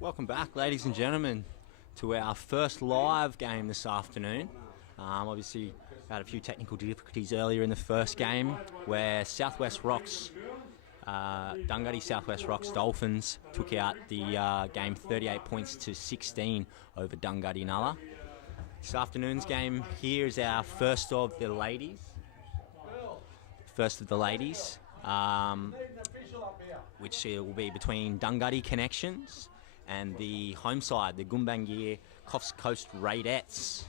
Welcome back, ladies and gentlemen, to our first live game this afternoon. Obviously, had a few technical difficulties earlier in the first game where Southwest Rocks, Dunghutti Southwest Rocks Dolphins took out the game 38 points to 16 over Dunghutti Nulla. This afternoon's game here is our first of the ladies. Which will be between Dunghutti Connexions and the home side, the Gumbaynggrr Coffs Coast Radiers.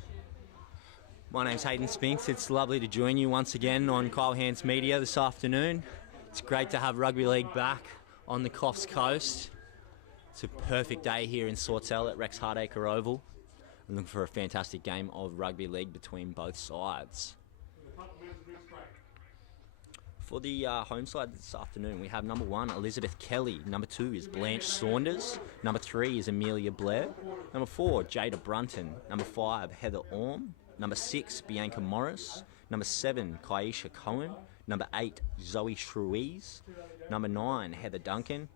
My name's Hayden Spinks. It's lovely to join you once again on Kyle Hands Media this afternoon. It's great to have Rugby League back on the Coffs Coast. It's a perfect day here in Sawtell at Rex Hardacre Oval. I'm looking for a fantastic game of Rugby League between both sides. For the home side this afternoon, we have number 1, Elizabeth Kelly. Number 2 is Blanche Saunders. Number 3 is Amelia Blair. Number 4, Jada Brunton. Number 5, Heather Orme. Number 6, Bianca Morris. Number 7, Kaisha Cohen. Number 8, Zoe Shruiz. Number 9, Heather Duncan.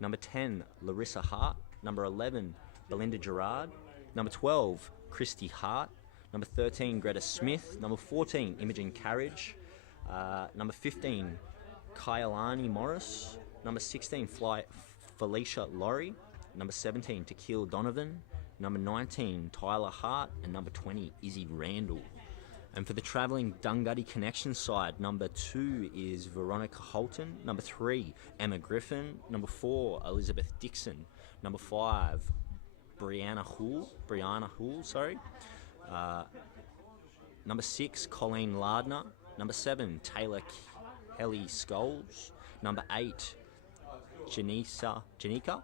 Number 10, Larissa Hart. Number 11, Belinda Gerard. Number 12, Christy Hart. Number 13, Greta Smith. Number 14, Imogen Carriage. Number 15, Kyalani Morris. Number 16, Felicia Laurie. Number 17, Tequil Donovan. Number 19, Tyler Hart. And number 20, Izzy Randall. And for the travelling Dunghutti Connexions side, number 2 is Veronica Holton. Number 3, Emma Griffin. Number 4, Elizabeth Dixon. Number 5, Brianna Houle. Number 6, Colleen Lardner. Number 7, Taylor Kelly Scholes. Number 8, Janika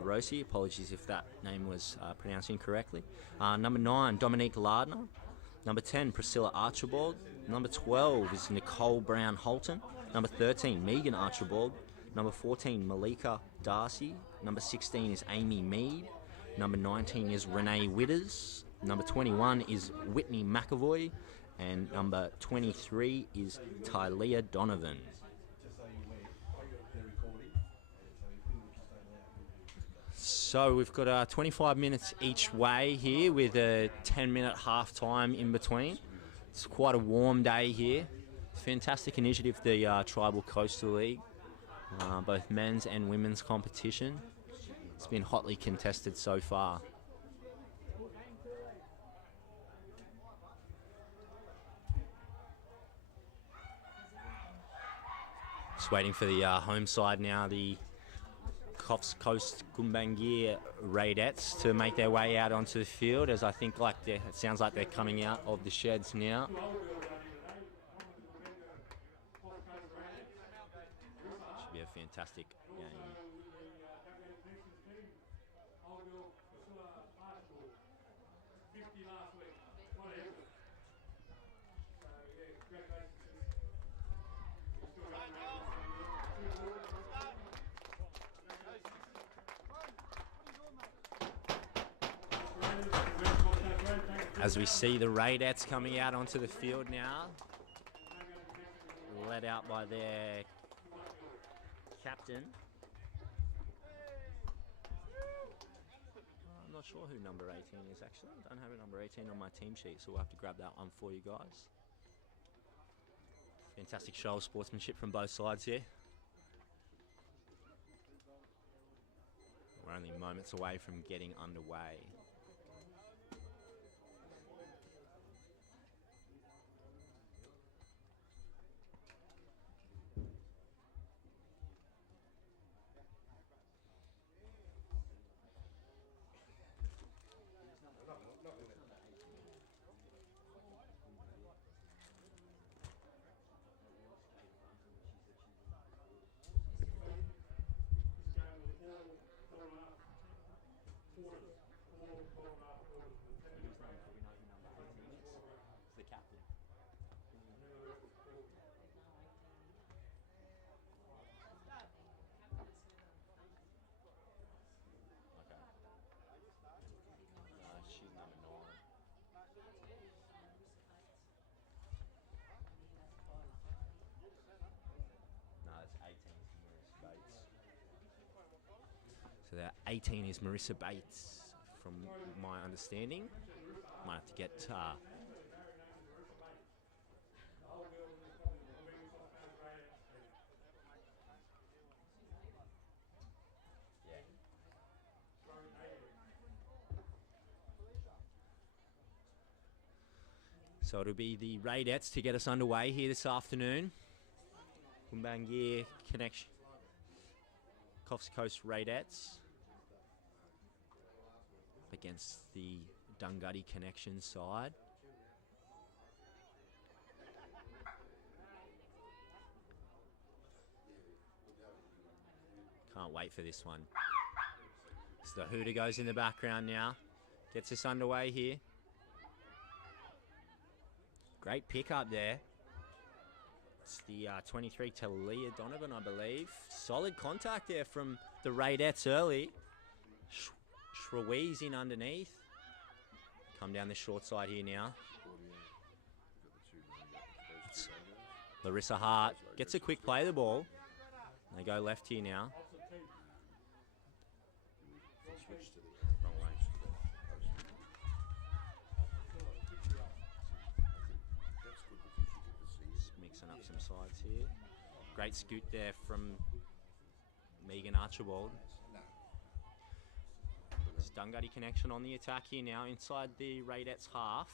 Rossi. Apologies if that name was pronounced incorrectly. Number 9, Dominique Lardner. Number 10, Priscilla Archibald. Number 12 is Nicole Brown Holton. Number 13, Megan Archibald. Number 14, Malika Darcy. Number 16 is Amy Mead. Number 19 is Renee Witters. Number 21 is Whitney McAvoy. And number 23 is Tylea Donovan. So we've got 25 minutes each way here with a 10-minute half-time in between. It's quite a warm day here. Fantastic initiative, the Tribal Coastal League. Both men's and women's competition. It's been hotly contested so far. Just waiting for the home side now, the Coffs Coast Gumbaynggrr Radiers, to make their way out onto the field, as I think it sounds like they're coming out of the sheds now. Should be a fantastic game. As we see the Radiers coming out onto the field now, led out by their captain. I'm not sure who number 18 is actually. I don't have a number 18 on my team sheet, so we'll have to grab that one for you guys. Fantastic show of sportsmanship from both sides here. We're only moments away from getting underway. So that 18 is Marissa Bates, from my understanding. Might have to get... So it'll be the Radiers to get us underway here this afternoon. Gumbaynggrr Connexions, Coffs Coast Radiers up against the Dunghutti Connexions side. Can't wait for this one. So the hooter goes in the background now. Gets us underway here. Great pick up there. It's the 23 Talia Donovan, I believe. Solid contact there from the Radiers early. Shrewe's in underneath. Come down the short side here now. It's Larissa Hart gets a quick play of the ball. They go left here now. Some sides here. Great scoot there from Megan Archibald. It's Dunghutti Connection on the attack here now inside the Radiers half.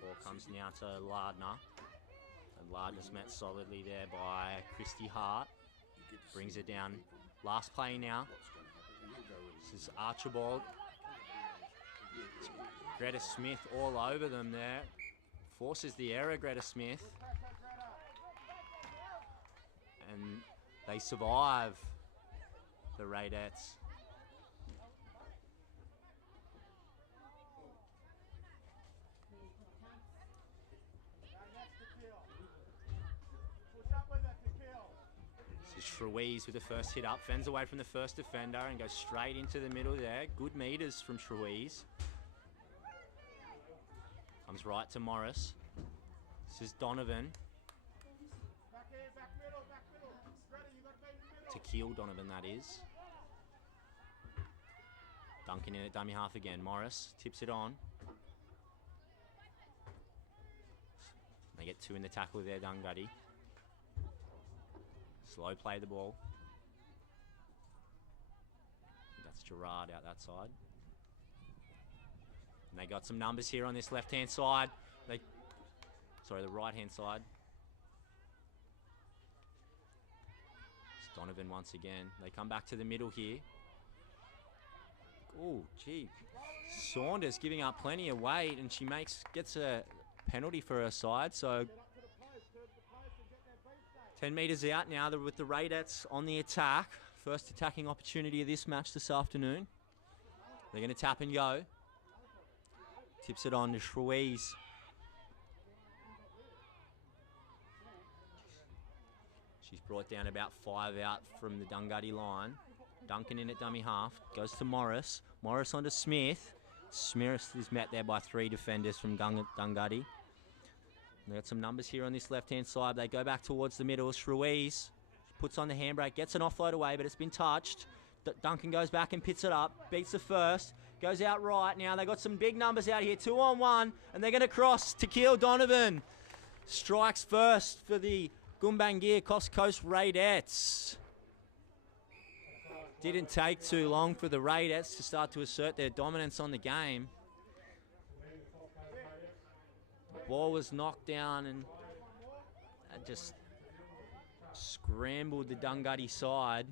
Ball comes now to Lardner. And Lardner's met solidly there by Christy Hart. Brings it down. Last play now. This is Archibald. It's Greta Smith all over them there. Forces the error, Greta Smith. And they survive, the Radiers. This is Shrewe's with the first hit up. Fends away from the first defender and goes straight into the middle there. Good meters from Shrewe's. Comes right to Morris. This is Donovan. To Keel Donovan, that is. Duncan in at dummy half again. Morris tips it on. They get two in the tackle there, Dunghutti. Slow play the ball. That's Gerard out that side. And they got some numbers here on this left-hand side. The right-hand side. It's Donovan once again. They come back to the middle here. Oh, gee. Saunders giving up plenty of weight, and she gets a penalty for her side. So 10 metres out now with the Radiers on the attack. First attacking opportunity of this match this afternoon. They're going to tap and go. Tips it on to Shrewe's. She's brought down about 5 out from the Dunghutti line. Duncan in at dummy half. Goes to Morris. Morris onto Smith. Smith is met there by 3 defenders from Dunghutti. They got some numbers here on this left-hand side. They go back towards the middle. Shrewe's puts on the handbrake. Gets an offload away, but it's been touched. Duncan goes back and pits it up. Beats the first. Goes out right now. They got some big numbers out here. 2-on-1. And they're going to cross to Keel Donovan. Strikes first for the Gumbaynggrr Coffs Coast Radiers. Didn't take too long for the Radiers to start to assert their dominance on the game. The ball was knocked down and just scrambled the Dunghutti side.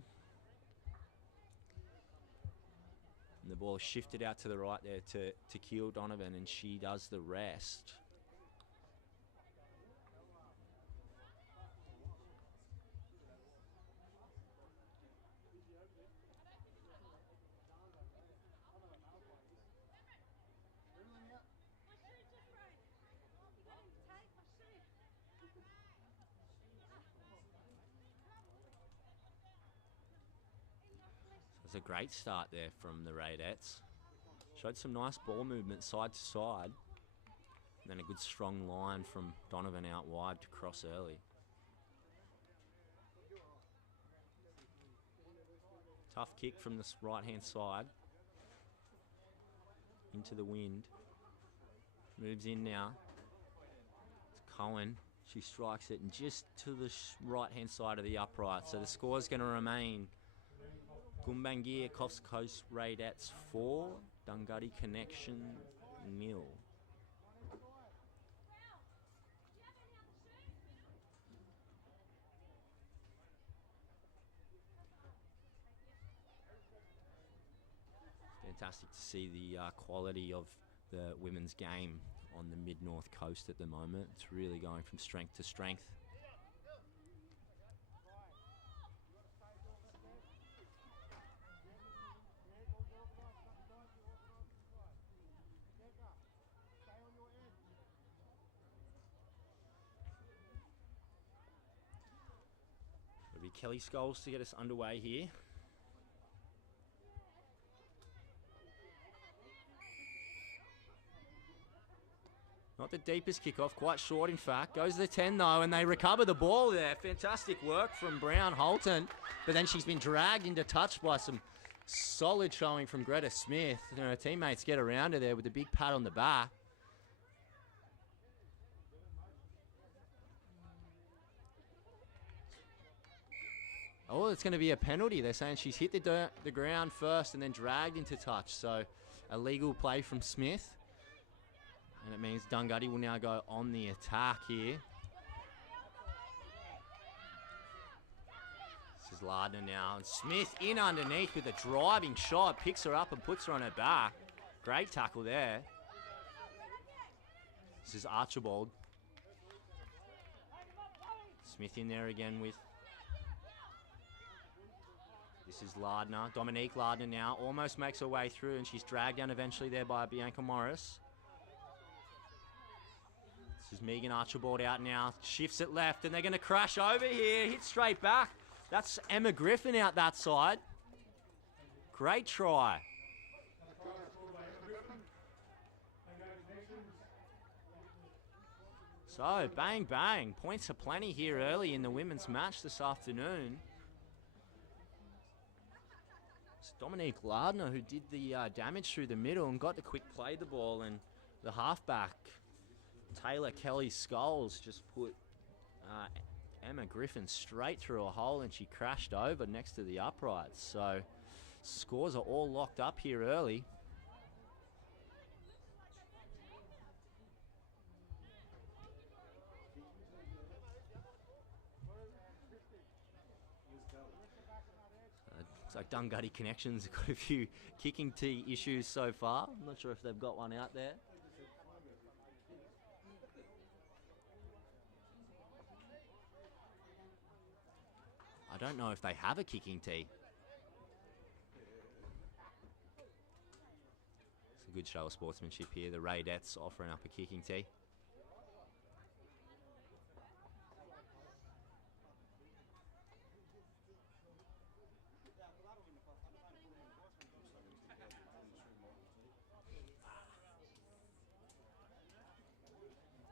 And the ball shifted out to the right there to Keel Donovan, and she does the rest. A great start there from the Radiers. Showed some nice ball movement side to side. And then a good strong line from Donovan out wide to cross early. Tough kick from the right-hand side. Into the wind. Moves in now. It's Cohen. She strikes it and just to the right-hand side of the upright. So the score's going to remain Gumbaynggrr Coffs Coast Radiers 4, Dunghutti Connexions 0. Fantastic to see the quality of the women's game on the mid-north coast at the moment. It's really going from strength to strength. It'll be Kelly Scholes to get us underway here. Not the deepest kickoff, quite short in fact. Goes to the 10 though, and they recover the ball there. Fantastic work from Brown Holton. But then she's been dragged into touch by some solid showing from Greta Smith. And her teammates get around her there with a big pat on the back. Oh, it's going to be a penalty. They're saying she's hit the ground first and then dragged into touch. So a legal play from Smith. And it means Dunghutti will now go on the attack here. This is Lardner now. And Smith in underneath with a driving shot. Picks her up and puts her on her back. Great tackle there. This is Archibald. Smith in there again with... This is Lardner. Dominique Lardner now. Almost makes her way through and she's dragged down eventually there by Bianca Morris. This is Megan Archibald out now. Shifts it left and they're going to crash over here. Hit straight back. That's Emma Griffin out that side. Great try. So, bang, bang. Points aplenty here early in the women's match this afternoon. It's Dominique Lardner who did the damage through the middle and got to quick play the ball, and the halfback Taylor Kelly Scholes just put Emma Griffin straight through a hole and she crashed over next to the uprights. So scores are all locked up here early. Looks like Dunghutti Connexions have got a few kicking tee issues so far. I'm not sure if they've got one out there. I don't know if they have a kicking tee. It's a good show of sportsmanship here. The Raidettes offering up a kicking tee.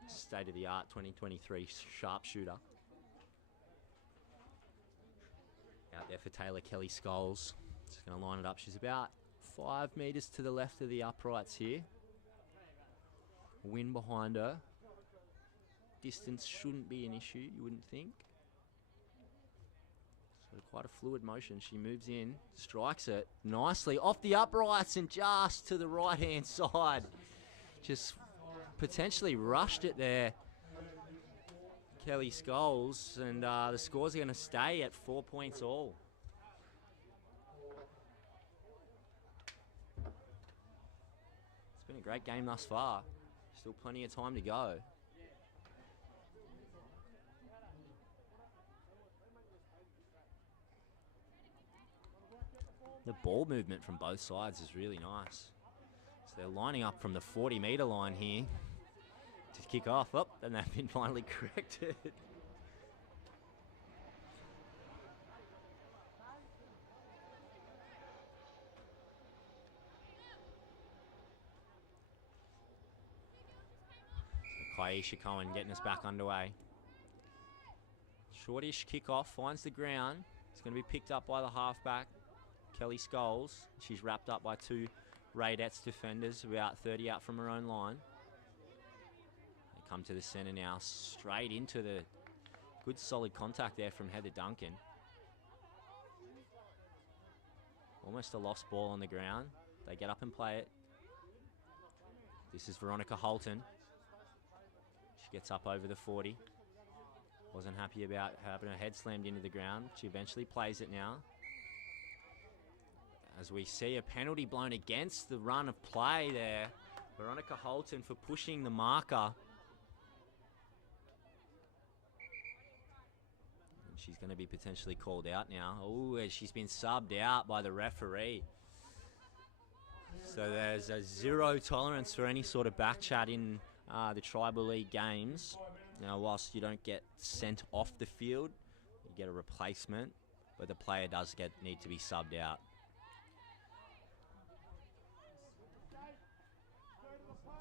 State-of-the-art 2023 sharpshooter. Out there for Taylor Kelly Scholes. Just going to line it up. She's about 5 metres to the left of the uprights here. Wind behind her. Distance shouldn't be an issue, you wouldn't think. So quite a fluid motion. She moves in, strikes it nicely off the uprights and just to the right-hand side. Just potentially rushed it there. Kelly Scholes, and the scores are going to stay at 4 points all. It's been a great game thus far. Still plenty of time to go. The ball movement from both sides is really nice. So they're lining up from the 40-metre line here to kick off. Oh, and they've been finally corrected. So Kaisha Cohen getting us back underway. Shortish kickoff, finds the ground. It's going to be picked up by the halfback, Kelly Scholes. She's wrapped up by two Radiers defenders, about 30 out from her own line. They come to the centre now, straight into the good solid contact there from Heather Duncan. Almost a lost ball on the ground. They get up and play it. This is Veronica Holton. She gets up over the 40. Wasn't happy about having her head slammed into the ground. She eventually plays it now. As we see a penalty blown against the run of play there. Veronica Holton for pushing the marker. And she's going to be potentially called out now. Oh, she's been subbed out by the referee. So there's a zero tolerance for any sort of back chat in the Tribal League games. Now, whilst you don't get sent off the field, you get a replacement, but the player does need to be subbed out.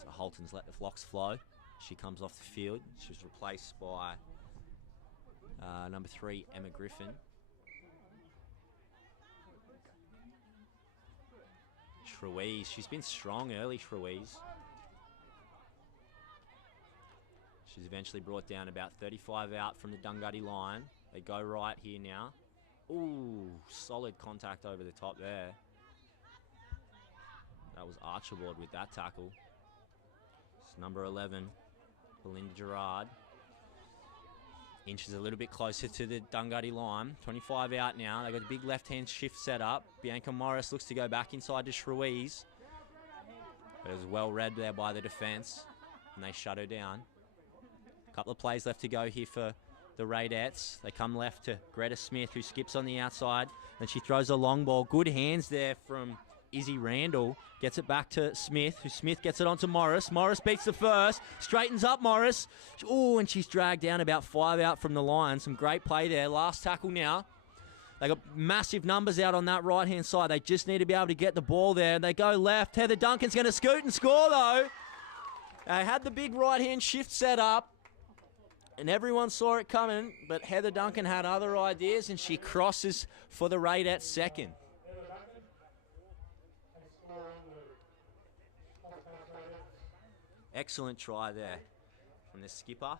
So Holton's let the flocks flow. She comes off the field. She's replaced by number 3, Emma Griffin. Truiz, she's been strong early, Truiz. She's eventually brought down about 35 out from the Dunghutti line. They go right here now. Ooh, solid contact over the top there. That was Archibald with that tackle. It's number 11, Belinda Gerard. Inches a little bit closer to the Dunghutti line. 25 out now. They've got a big left-hand shift set up. Bianca Morris looks to go back inside to Shruiz. But it was well read there by the defence, and they shut her down. A couple of plays left to go here for the Raidettes. They come left to Greta Smith, who skips on the outside, and she throws a long ball. Good hands there from Izzy Randall. Gets it back to Smith, who Smith gets it onto Morris. Morris beats the first, straightens up Morris. Oh, and she's dragged down about 5 out from the line. Some great play there. Last tackle now. They got massive numbers out on that right-hand side. They just need to be able to get the ball there. They go left. Heather Duncan's going to scoot and score, though. They had the big right-hand shift set up, and everyone saw it coming, but Heather Duncan had other ideas, and she crosses for the Raidettes second. Excellent try there from the skipper.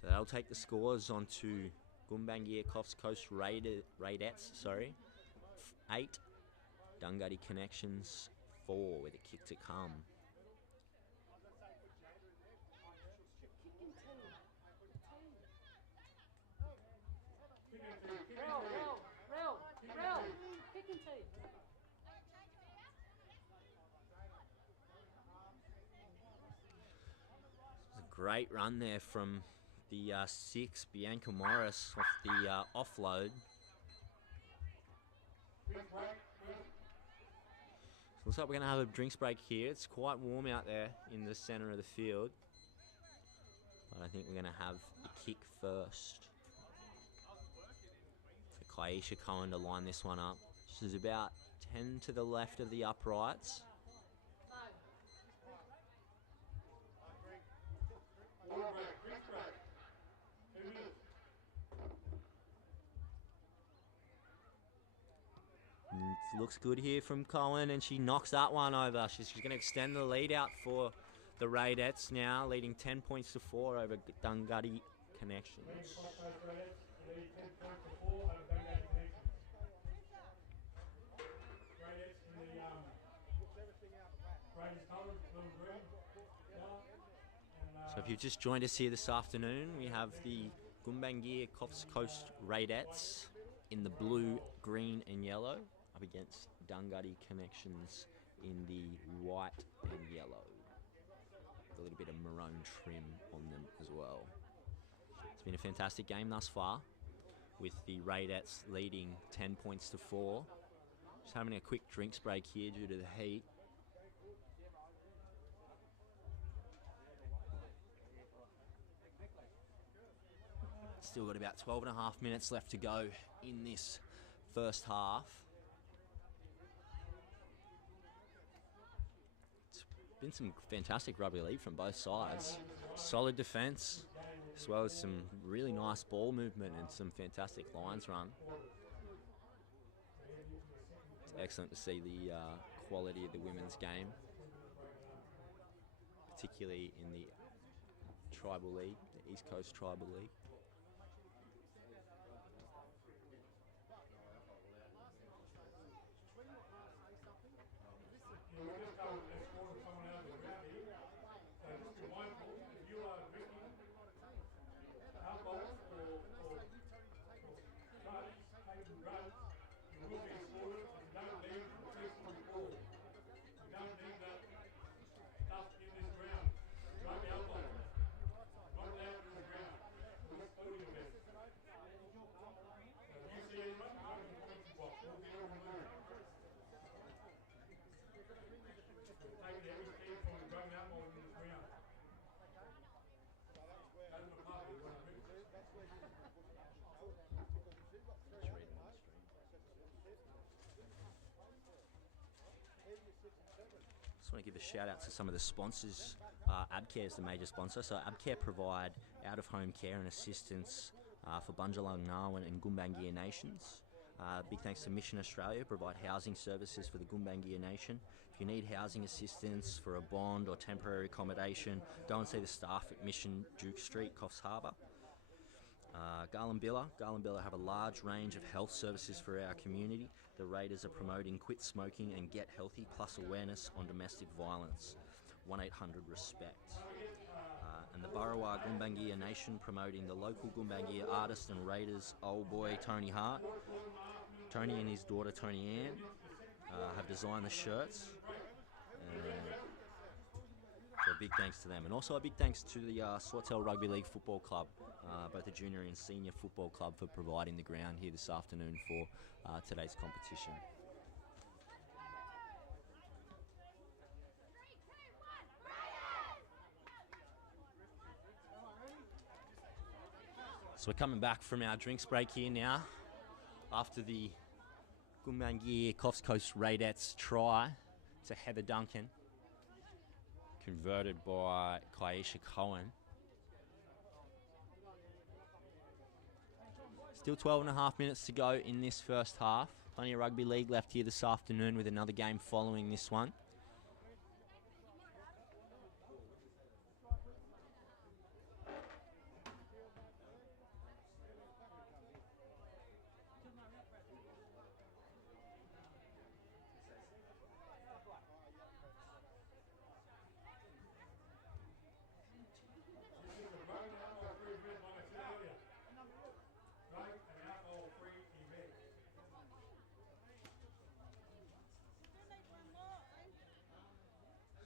So that'll take the scores on to Gumbaynggrr Coffs Coast Raidettes, 8, Dunghutti Connexions 4 with a kick to come. It's a great run there from the 6, Bianca Morris, off the offload. Looks like we're going to have a drinks break here. It's quite warm out there in the centre of the field, but I think we're going to have the kick first. For Kaisha Cohen to line this one up. She's about 10 to the left of the uprights. It looks good here from Cohen, and she knocks that one over. She's going to extend the lead out for the Raidettes now, leading 10 points to 4 over Dunghutti Connexions. So if you've just joined us here this afternoon, we have the Gumbaynggrr Coffs Coast Raidettes in the blue, green and yellow up against Dunghutti Connexions in the white and yellow. With a little bit of maroon trim on them as well. It's been a fantastic game thus far, with the Raidettes leading 10 points to 4. Just having a quick drinks break here due to the heat. Still got about 12.5 minutes left to go in this first half. It's been some fantastic rugby league from both sides. Solid defence, as well as some really nice ball movement and some fantastic lines run. It's excellent to see the quality of the women's game, particularly in the Tribal League, the East Coast Tribal League. Just want to give a shout out to some of the sponsors. Abcare is the major sponsor. So Abcare provide out-of-home care and assistance for Bundjalung, Narwin and Gumbaynggrr Nations. Big thanks to Mission Australia, provide housing services for the Gumbaynggrr Nation. If you need housing assistance for a bond or temporary accommodation, go and see the staff at Mission Duke Street, Coffs Harbour. Garlandbilla have a large range of health services for our community. The Raiders are promoting quit smoking and get healthy, plus awareness on domestic violence. 1-800-RESPECT. And the Burrawa Gumbaynggrr Nation promoting the local Gumbaynggrr artist and Raiders old boy Tony Hart. Tony and his daughter Tony Ann have designed the shirts. So a big thanks to them. And also a big thanks to the Swartel Rugby League Football Club, both the junior and senior football club, for providing the ground here this afternoon for today's competition. So we're coming back from our drinks break here now after the Gumbaynggrr Coffs Coast Raidettes try to Heather Duncan, converted by Kaisha Cohen. Still 12.5 minutes to go in this first half. Plenty of rugby league left here this afternoon with another game following this one.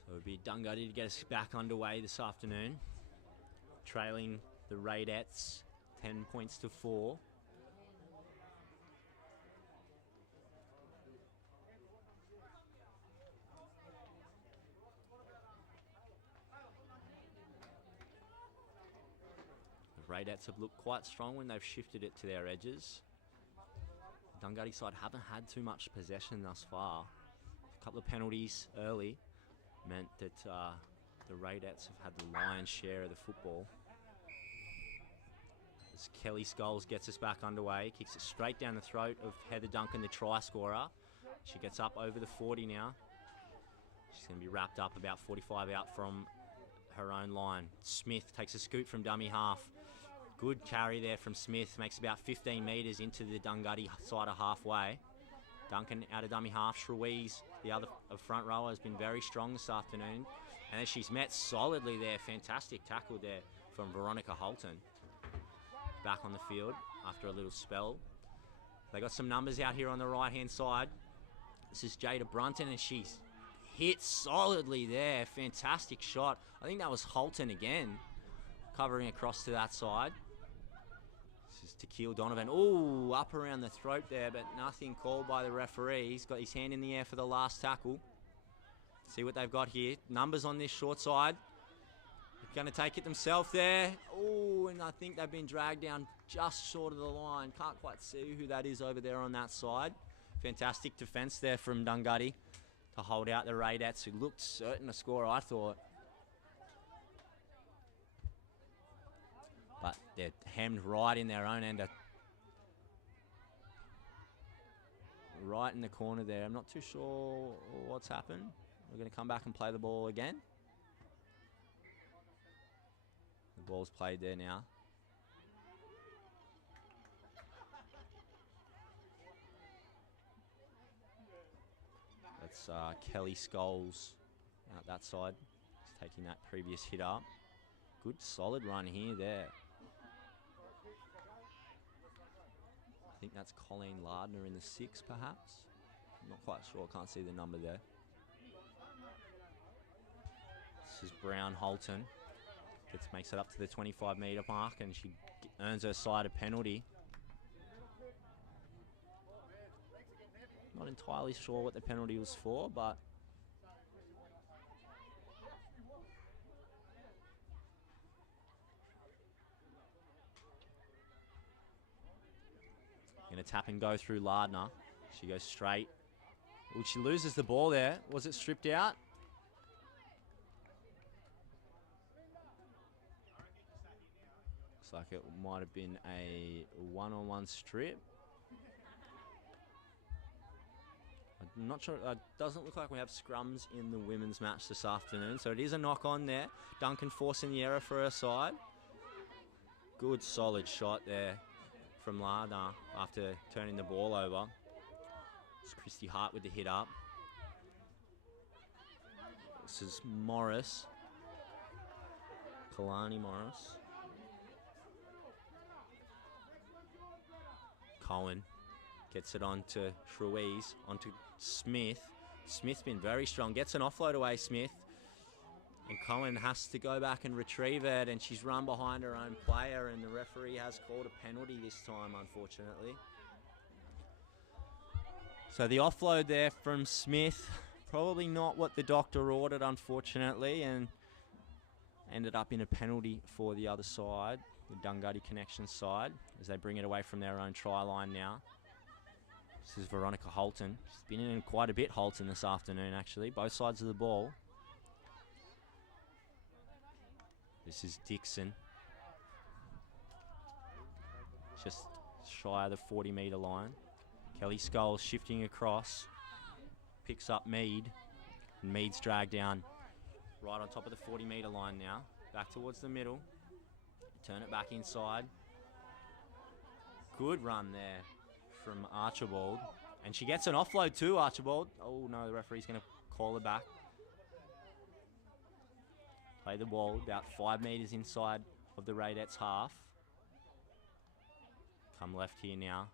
So it'll be Dunghutti to get us back underway this afternoon, trailing the Raidettes 10 points to 4. The Raidettes have looked quite strong when they've shifted it to their edges. The Dunghutti side haven't had too much possession thus far. A couple of penalties early meant that the Raidettes have had the lion's share of the football. As Kelly Scholes gets us back underway, kicks it straight down the throat of Heather Duncan, the try scorer. She gets up over the 40 now. She's going to be wrapped up about 45 out from her own line. Smith takes a scoot from dummy half. Good carry there from Smith, makes about 15 metres into the Dunghutti side of halfway. Duncan out of dummy half. Shrewees, the other front rower, has been very strong this afternoon. And then she's met solidly there. Fantastic tackle there from Veronica Holton. Back on the field after a little spell. They got some numbers out here on the right-hand side. This is Jada Brunton, and she's hit solidly there. Fantastic shot. I think that was Holton again, covering across to that side. This is Tequil Donovan. Ooh, up around the throat there, but nothing called by the referee. He's got his hand in the air for the last tackle. See what they've got here. Numbers on this short side. They're going to take it themselves there. Ooh, and I think they've been dragged down just short of the line. Can't quite see who that is over there on that side. Fantastic defence there from Dunghutti. to hold out the Radiers, who looked certain to score, I thought. But they're hemmed right in their own end. Right in the corner there. I'm not too sure what's happened. We're going to come back and play the ball again. The ball's played there now. That's Kelly Scholes out that side. He's taking that previous hit up. Good solid run here there. I think that's Colleen Lardner in the 6 perhaps. I'm not quite sure, can't see the number there. This is Brown Holton. Makes it up to the 25-metre mark, and she earns her side a penalty. Not entirely sure what the penalty was for, but gonna tap and go through Lardner. She goes straight. Ooh, she loses the ball there. Was it stripped out? Looks like it might have been a one-on-one strip. I'm not sure. It doesn't look like we have scrums in the women's match this afternoon, so it is a knock on there. Duncan forcing the error for her side. Good solid shot there from Lardner after turning the ball over. It's Christy Hart with the hit up. This is Morris. Kalani Morris. Cohen gets it on to Ruiz, onto Smith. Smith's been very strong. Gets an offload away, Smith. And Cohen has to go back and retrieve it, and she's run behind her own player, and the referee has called a penalty this time, unfortunately. So the offload there from Smith, probably not what the doctor ordered, unfortunately, and ended up in a penalty for the other side, the Dunghutti Connexions side, as they bring it away from their own try line now. This is Veronica Holton. She's been in quite a bit, Holton, this afternoon, actually. Both sides of the ball. This is Dixon. Just shy of the 40-metre line. Kelly Scholes shifting across. Picks up Mead. And Mead's dragged down right on top of the 40-metre line now. Back towards the middle. Turn it back inside. Good run there from Archibald. And she gets an offload too, Archibald. Oh no, the referee's going to call it back. Play the ball about 5 metres inside of the Radiers half. Come left here now.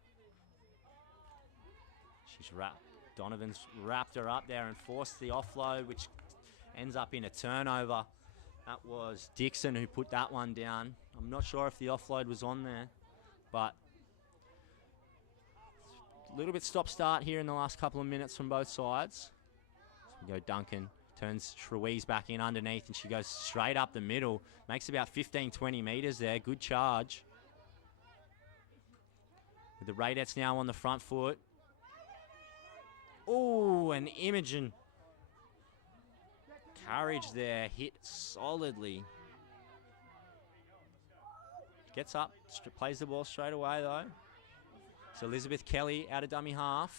She's wrapped. Donovan's wrapped her up there and forced the offload, which ends up in a turnover. That was Dixon who put that one down. I'm not sure if the offload was on there, but a little bit stop-start here in the last couple of minutes from both sides. So we go Duncan. Turns Ruiz back in underneath, and she goes straight up the middle. Makes about 15, 20 metres there. Good charge. With the Radiers now on the front foot. Oh, and Imogen. Courage there. Hit solidly. Gets up. Plays the ball straight away, though. So Elizabeth Kelly out of dummy half.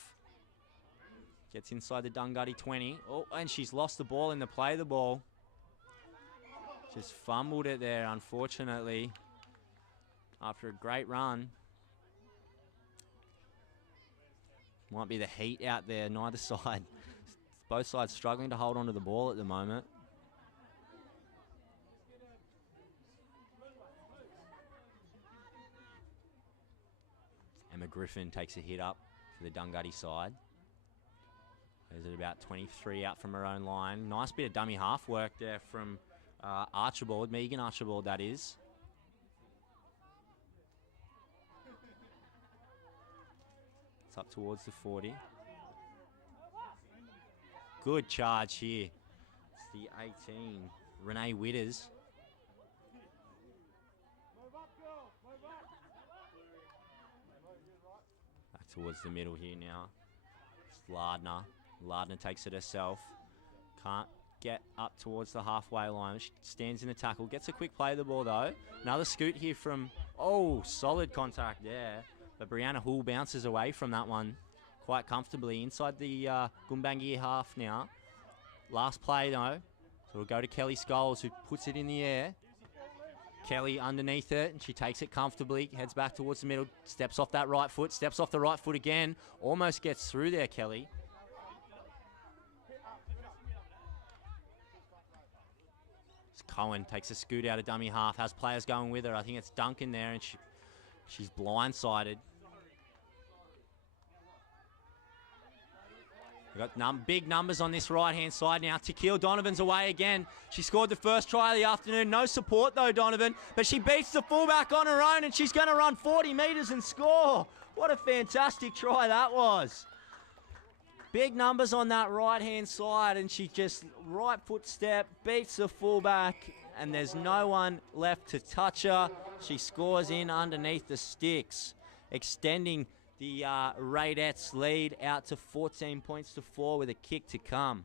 Gets inside the Dunghutti 20. Oh, and she's lost the ball in the play the ball. Just fumbled it there, unfortunately, after a great run. Might be the heat out there, neither side. Both sides struggling to hold onto the ball at the moment. Emma Griffin takes a hit up for the Dunghutti side. There's at about 23 out from her own line. Nice bit of dummy half work there from Archibald, Megan Archibald, that is. It's up towards the 40. Good charge here. It's the 18, Renee Witters. Back towards the middle here now. It's Lardner. Lardner takes it herself. Can't get up towards the halfway line. She stands in the tackle. Gets a quick play of the ball, though. Another scoot here from... Oh, solid contact there. But Brianna Hull bounces away from that one quite comfortably. Inside the Gumbaynggrr half now. Last play, though. So we'll go to Kelly Scholes, who puts it in the air. Kelly underneath it, and she takes it comfortably, heads back towards the middle, steps off that right foot, steps off the right foot again, almost gets through there, Kelly. Cohen takes a scoot out of dummy half, has players going with her. I think it's Duncan there, and she's blindsided. We've got big numbers on this right-hand side now. Tequil Donovan's away again. She scored the first try of the afternoon. No support, though, Donovan. But she beats the fullback on her own, and she's going to run 40 metres and score. What a fantastic try that was. Big numbers on that right-hand side, and she just right foot step, beats the fullback, and there's no one left to touch her. She scores in underneath the sticks, extending the Radettes lead out to 14 points to 4 with a kick to come.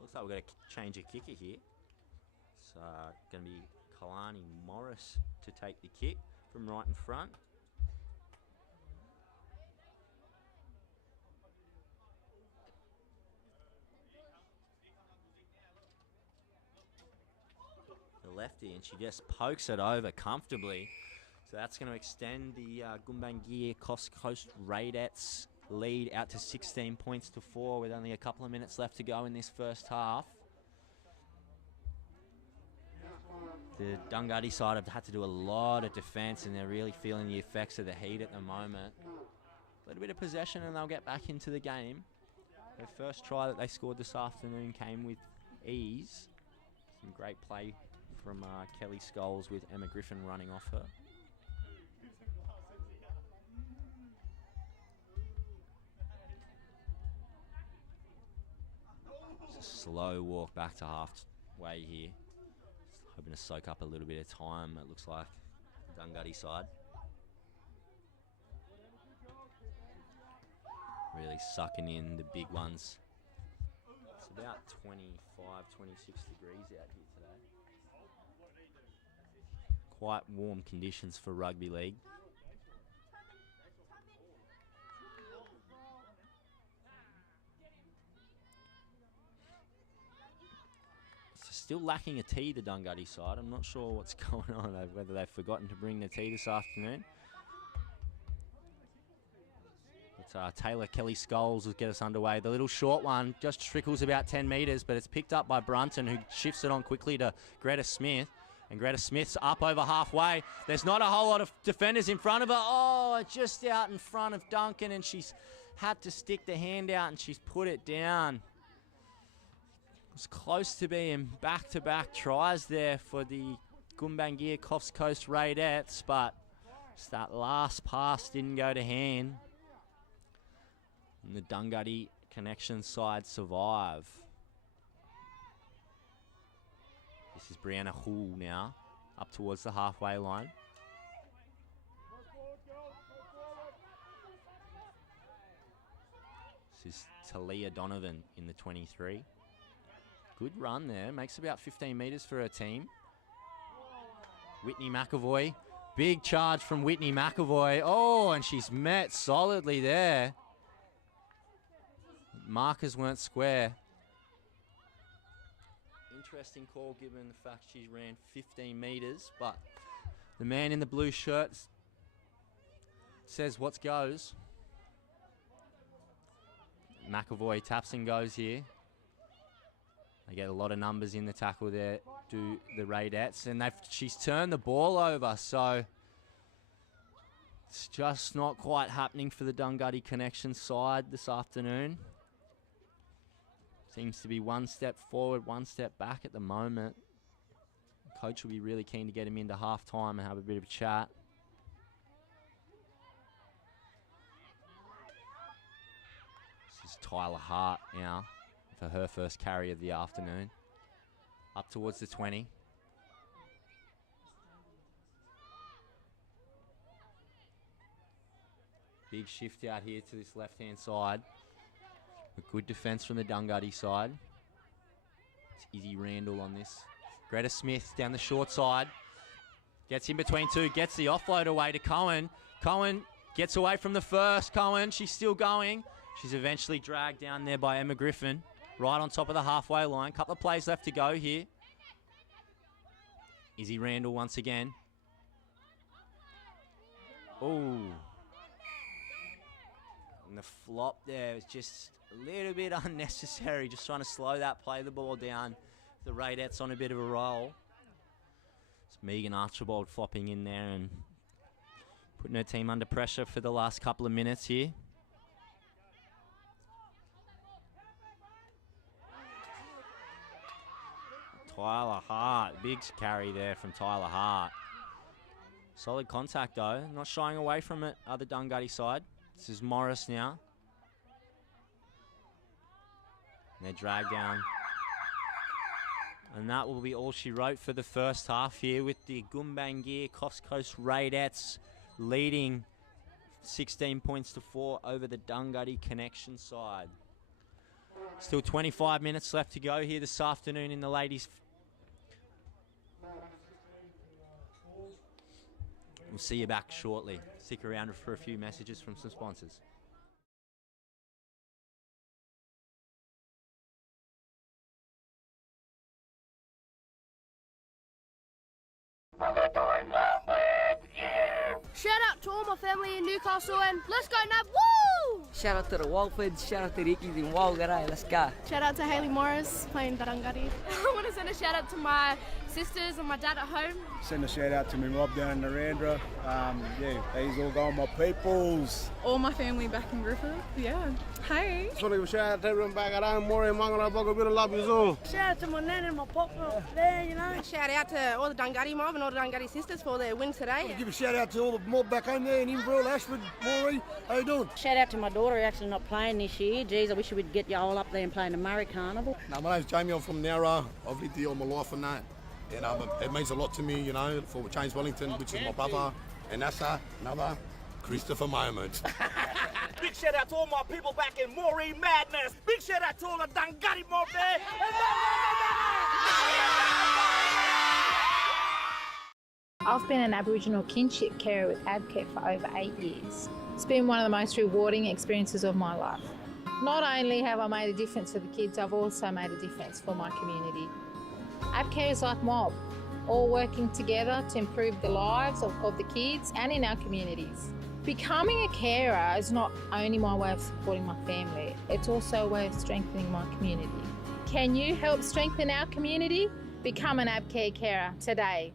Looks like we're going to change a kicker here. It's going to be Kalani Morris to take the kick from right in front. The lefty, and she just pokes it over comfortably. So that's going to extend the Gumbaynggrr Coffs Coast Radettes lead out to 16 points to 4 with only a couple of minutes left to go in this first half. The Dunghutti side have had to do a lot of defence, and they're really feeling the effects of the heat at the moment. A little bit of possession and they'll get back into the game. Their first try that they scored this afternoon came with ease. Some great play from Kelly Scholes with Emma Griffin running off her. Slow walk back to halfway here. Just hoping to soak up a little bit of time, it looks like, Dunghutti side. Really sucking in the big ones. It's about 25, 26 degrees out here today. Quite warm conditions for rugby league. Still lacking a tee, the Dunghutti side. I'm not sure what's going on, whether they've forgotten to bring the tee this afternoon. But Taylor Kelly Scholes will get us underway. The little short one just trickles about 10 metres, but it's picked up by Brunton, who shifts it on quickly to Greta Smith. And Greta Smith's up over halfway. There's not a whole lot of defenders in front of her. Oh, just out in front of Duncan, and she's had to stick the hand out, and she's put it down. Was close to being back-to-back tries there for the Gumbaynggrr Coffs Coast Radettes, but just that last pass didn't go to hand. And the Dunghutti Connexions side survive. This is Brianna Hull now, up towards the halfway line. This is Talia Donovan in the 23. Good run there, makes about 15 metres for her team. Whitney McAvoy, big charge from Whitney McAvoy. Oh, and she's met solidly there. Markers weren't square. Interesting call given the fact she ran 15 metres, but the man in the blue shirt says what goes. McAvoy taps and goes here. They get a lot of numbers in the tackle there, do the Radettes, and she's turned the ball over, so it's just not quite happening for the Dunghutti Connexions side this afternoon. Seems to be one step forward, one step back at the moment. coach will be really keen to get him into half-time and have a bit of a chat. This is Tyler Hart now for her first carry of the afternoon. Up towards the 20. Big shift out here to this left-hand side. A good defence from the Dunghutti side. It's Izzy Randall on this. Greta Smith down the short side. Gets in between two, gets the offload away to Cohen. Cohen gets away from the first. Cohen, she's still going. She's eventually dragged down there by Emma Griffin. Right on top of the halfway line. Couple of plays left to go here. Izzy Randall once again. Oh. And the flop there was just a little bit unnecessary. Just trying to slow that, play the ball down. The Radettes on a bit of a roll. It's Megan Archibald flopping in there and putting her team under pressure for the last couple of minutes here. Tyler Hart, big carry there from Tyler Hart. Solid contact though, not shying away from it, other Dunghutti side. This is Morris now. And they're dragged down. And that will be all she wrote for the first half here with the Gumbaynggrr Coffs Coast Radettes leading 16 points to 4 over the Dunghutti Connexions side. Still 25 minutes left to go here this afternoon in the ladies. We'll see you back shortly. Stick around for a few messages from some sponsors. Shout out to all my family in Newcastle and let's go Nab, woo! Shout out to the Walfords, shout out to the Ickies in Walgarai, let's go. Shout out to Hayley Morris playing Dunghutti. I want to send a shout out to my sisters and my dad at home. Send a shout out to me Rob down in Narendra. These all going my peoples. All my family back in Griffith, yeah. Hey. Just want to give a shout out to everyone back at home, Maury and Mangala, a bit of love you all. Shout out to my nan and my pop there, you know. Shout out to all the Dunghutti mob and all the Dunghutti sisters for their win today. Give a shout out to all the mob back home there in Inverell, Ashford, Maury. How you doing? Shout out to my daughter who's actually not playing this year. Geez, I wish we'd get you all up there and play in the Murray Carnival. No, my name's Jamie, I'm from Nowra. I've lived here all my life and that. And it means a lot to me, you know, for James Wellington, which is my brother, and that's another Christopher moment. Big shout out to all my people back in Moree Madness. Big shout out to all the Dunghutti mob there. I've been an Aboriginal kinship carer with AbCare for over 8 years. It's been one of the most rewarding experiences of my life. Not only have I made a difference for the kids, I've also made a difference for my community. AbCare is like mob, all working together to improve the lives of the kids and in our communities. Becoming a carer is not only my way of supporting my family, it's also a way of strengthening my community. Can you help strengthen our community? Become an AbCare carer today.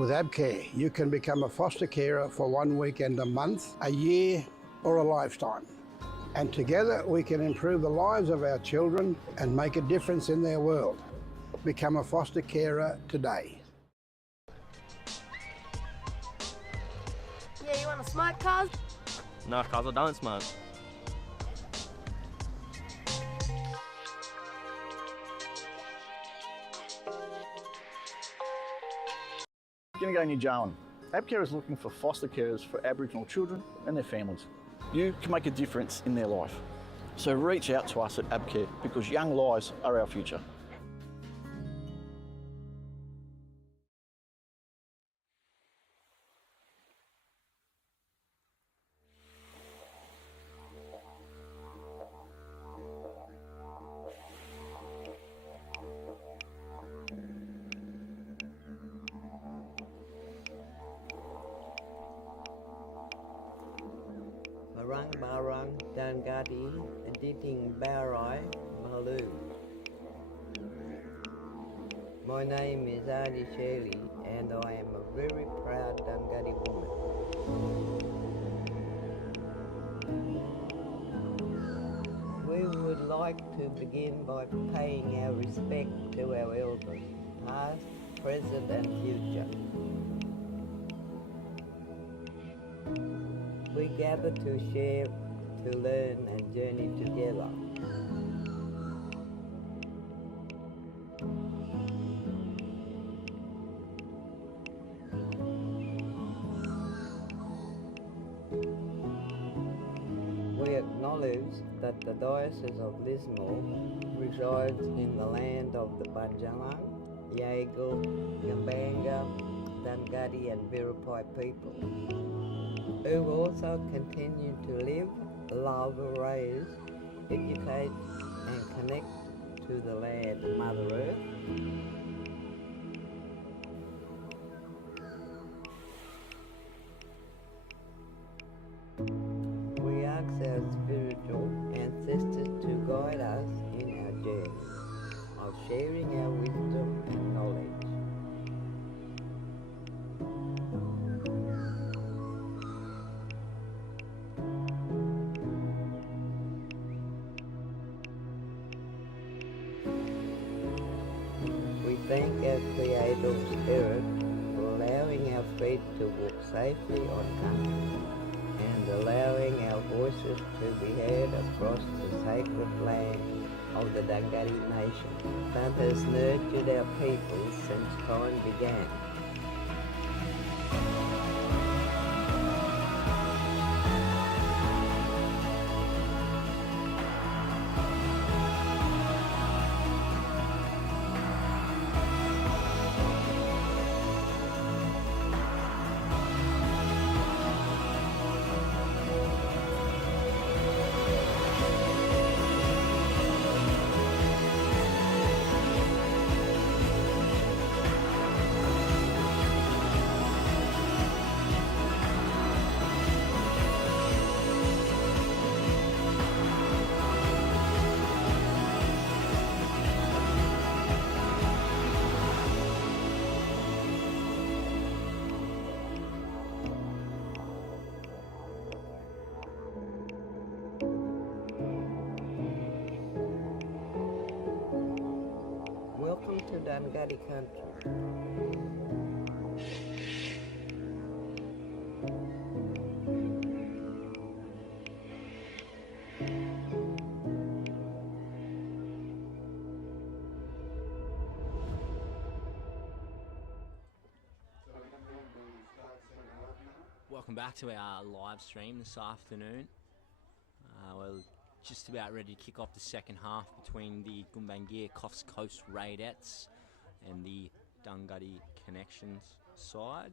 With AbCare, you can become a foster carer for 1 weekend a month, a year, or a lifetime. And together we can improve the lives of our children and make a difference in their world. Become a foster carer today. Yeah, you want to smoke, cuz? No, cuz I don't smoke. G'day New Jarwin. AbCare is looking for foster carers for Aboriginal children and their families. You can make a difference in their life. So reach out to us at AbCare because young lives are our future. Barang Barang Dunghutti Editing Barai Malu. My name is Adi Shirley and I am a very proud Dunghutti woman. We would like to begin by paying our respect to our elders, past, present and future. We gather to share, to learn and journey together. We acknowledge that the Diocese of Lismore resides in the land of the Bunjalung, Yaegl, Gumbaynggrr, Dunghutti and Biripi people, who also continue to live, love, raise, educate and connect to the land, Mother Earth. We ask our spiritual ancestors to guide us in our journey of sharing our wisdom and knowledge. We thank our Creator Spirit for allowing our feet to walk safely on country and allowing our voices to be heard across the sacred land of the Dunghutti Nation that has nurtured our people since time began. Welcome to Dunghutti country. Welcome back to our live stream this afternoon. We're just about ready to kick off the second half between the Gumbaynggrr Coffs Coast Radiers and the Dunghutti Connexions side.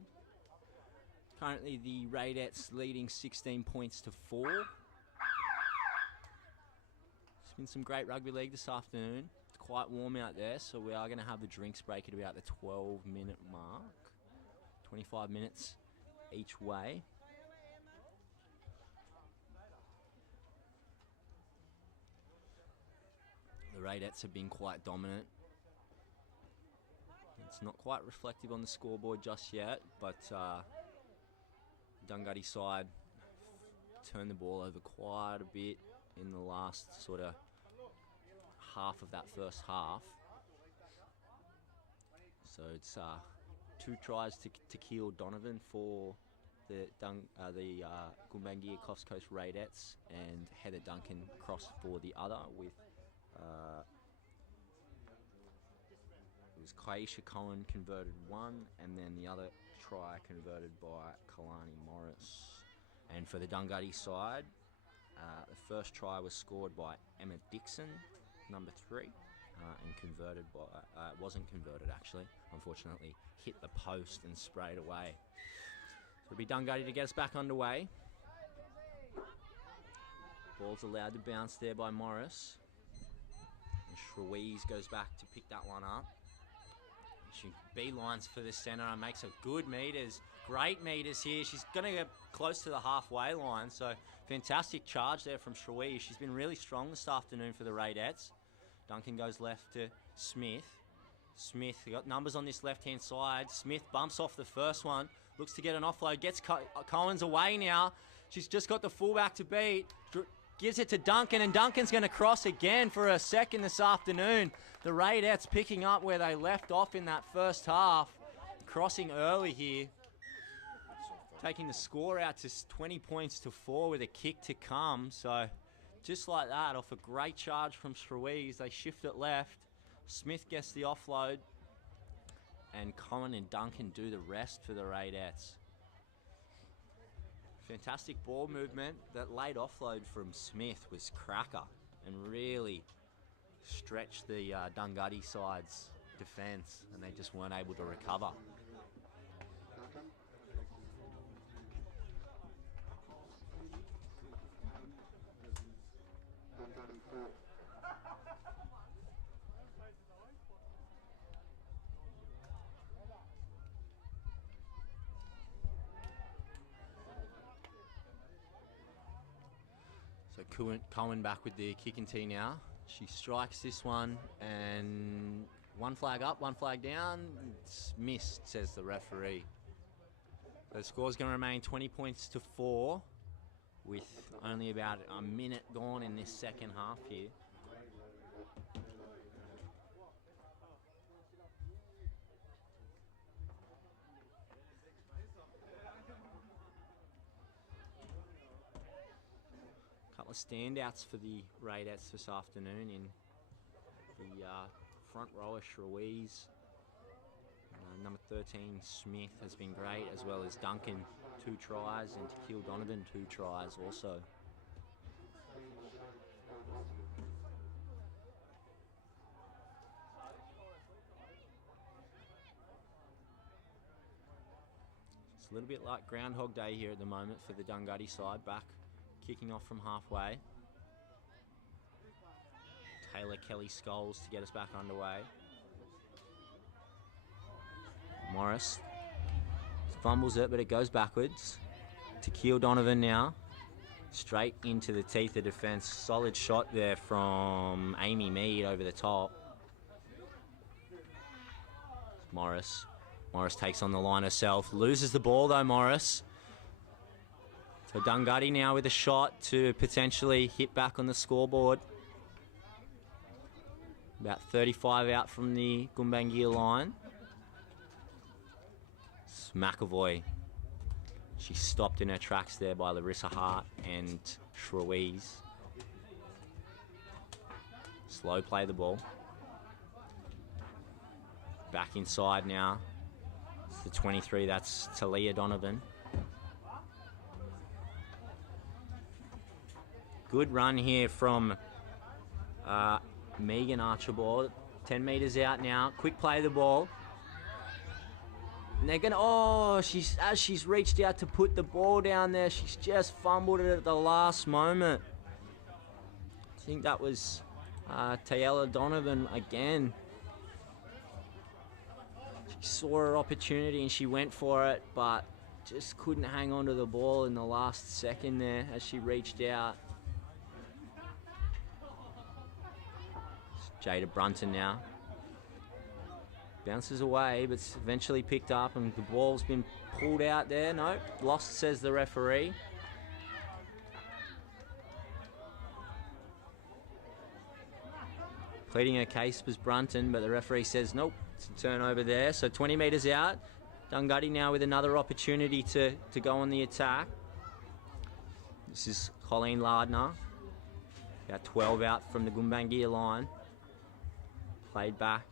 Currently the Radiers leading 16 points to 4. It's been some great rugby league this afternoon. It's quite warm out there, so we are going to have the drinks break at about the 12-minute mark. 25 minutes each way. The Radiers have been quite dominant. It's not quite reflective on the scoreboard just yet, but Dunghutti side turned the ball over quite a bit in the last sort of half of that first half. So it's 2 tries to kill Donovan for the Gumbaynggrr Coffs Coast Radiers, and Heather Duncan crossed for the other with it was Kaisha Cohen converted 1, and then the other try converted by Kalani Morris. And for the Dunghutti side, the first try was scored by Emma Dixon, number 3, and converted by, wasn't converted actually, unfortunately, hit the post and sprayed away. So it'll be Dunghutti to get us back underway. Ball's allowed to bounce there by Morris. And Shrewies goes back to pick that one up. She beelines for the centre and makes a good meters, great meters here. She's going to get close to the halfway line, so fantastic charge there from Shrewies. She's been really strong this afternoon for the Radiers. Duncan goes left to Smith. Smith, got numbers on this left-hand side. Smith bumps off the first one, looks to get an offload, gets Cohen's away now. She's just got the fullback to beat. Gives it to Duncan, and Duncan's going to cross again for a second this afternoon. The Radiers picking up where they left off in that first half. Crossing early here. Taking the score out to 20 points to 4 with a kick to come. So just like that, off a great charge from Shrewies, they shift it left. Smith gets the offload, and Cohen and Duncan do the rest for the Radiers. Fantastic ball movement. That late offload from Smith was cracker and really stretched the Dunghutti side's defence, and they just weren't able to recover. So Cohen back with the kick and tee now. She strikes this one, and one flag up, one flag down. It's missed, says the referee. The score's going to remain 20 points to 4 with only about a minute gone in this second half here. Couple of standouts for the Radiers this afternoon in the front rower, Shrewies. Number 13, Smith, has been great, as well as Duncan, 2 tries, and Tequil Donovan, 2 tries also. It's a little bit like Groundhog Day here at the moment for the Dunghutti side, back kicking off from halfway. Taylor Kelly Scholes to get us back underway. Morris fumbles it, but it goes backwards. Tequil Donovan now. Straight into the teeth of defence. Solid shot there from Amy Mead over the top. Morris. Morris takes on the line herself. Loses the ball though, Morris. So Dunghutti now with a shot to potentially hit back on the scoreboard. About 35 out from the Gumbaynggrr line. It's McAvoy. She's stopped in her tracks there by Larissa Hart and Shrewies. Slow play the ball. Back inside now. It's the 23, that's Talia Donovan. Good run here from Megan Archibald. 10 metres out now. Quick play the ball. And they're gonna, as she's reached out to put the ball down there, she's just fumbled it at the last moment. I think that was Taylor Donovan again. She saw her opportunity and she went for it, but just couldn't hang on to the ball in the last second there as she reached out. Jada Brunton now. Bounces away, but it's eventually picked up, and the ball's been pulled out there. No, lost, says the referee. Pleading her case was Brunton, but the referee says nope, it's a turnover there. So 20 metres out. Dunghutti now with another opportunity to go on the attack. This is Colleen Lardner. About 12 out from the Gumbaynggrr line. Played back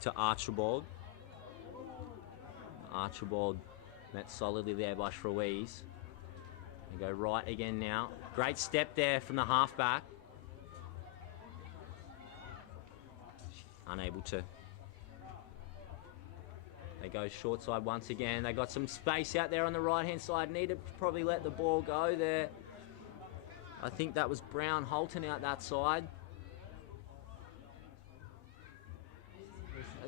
to Archibald. Archibald met solidly there by Shrewies. They go right again now. Great step there from the halfback. Unable to. They go short side once again. They got some space out there on the right hand side. Need to probably let the ball go there. I think that was Brown Holton out that side.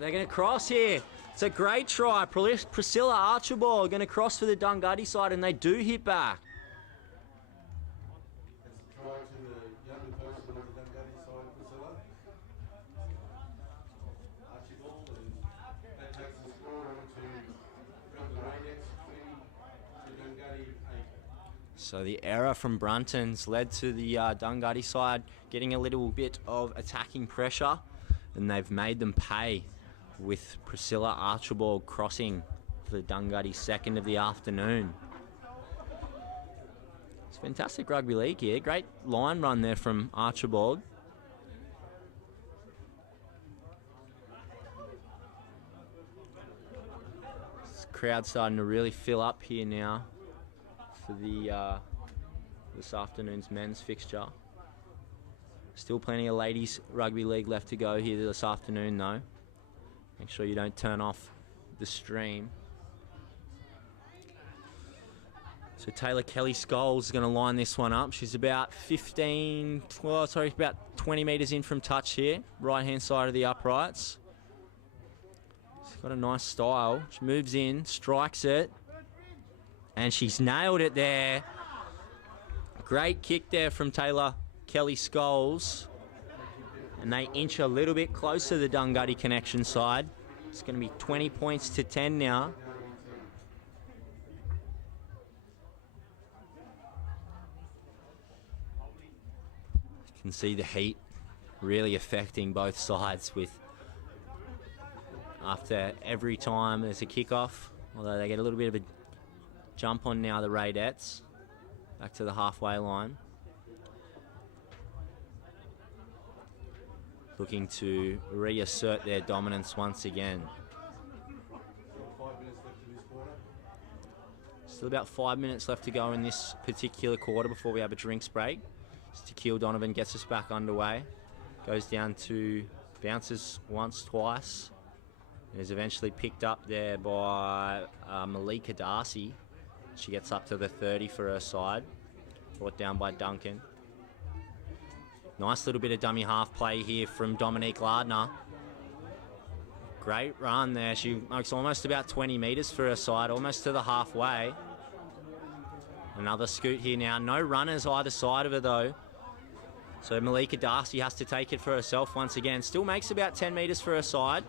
They're going to cross here. It's a great try. Priscilla Archibald going to cross for the Dunghutti side, and they do hit back. So the error from Brunton's led to the Dunghutti side getting a little bit of attacking pressure, and they've made them pay with Priscilla Archibald crossing for the Dunghutti second of the afternoon. It's fantastic rugby league here. Great line run there from Archibald. This crowd's starting to really fill up here now for the this afternoon's men's fixture. Still plenty of ladies rugby league left to go here this afternoon though. Make sure you don't turn off the stream. So Taylor Kelly Scholes is going to line this one up. She's about about 20 metres in from touch here, right hand side of the uprights. She's got a nice style. She moves in, strikes it, and she's nailed it there. Great kick there from Taylor Kelly Scholes. And they inch a little bit closer to the Dunghutti Connexions side. It's going to be 20 points to 10 now. You can see the heat really affecting both sides with after every time there's a kickoff, although they get a little bit of a jump on now, the Radettes, back to the halfway line. Looking to reassert their dominance once again. Still about 5 minutes left to go in this particular quarter before we have a drinks break. Tequil Donovan gets us back underway. Goes down to bounces once, twice. And is eventually picked up there by Malika Darcy. She gets up to the 30 for her side. Brought down by Duncan. Nice little bit of dummy half play here from Dominique Lardner. Great run there. She makes almost about 20 metres for her side, almost to the halfway. Another scoot here now. No runners either side of her though. So Malika Darcy has to take it for herself once again. Still makes about 10 metres for her side.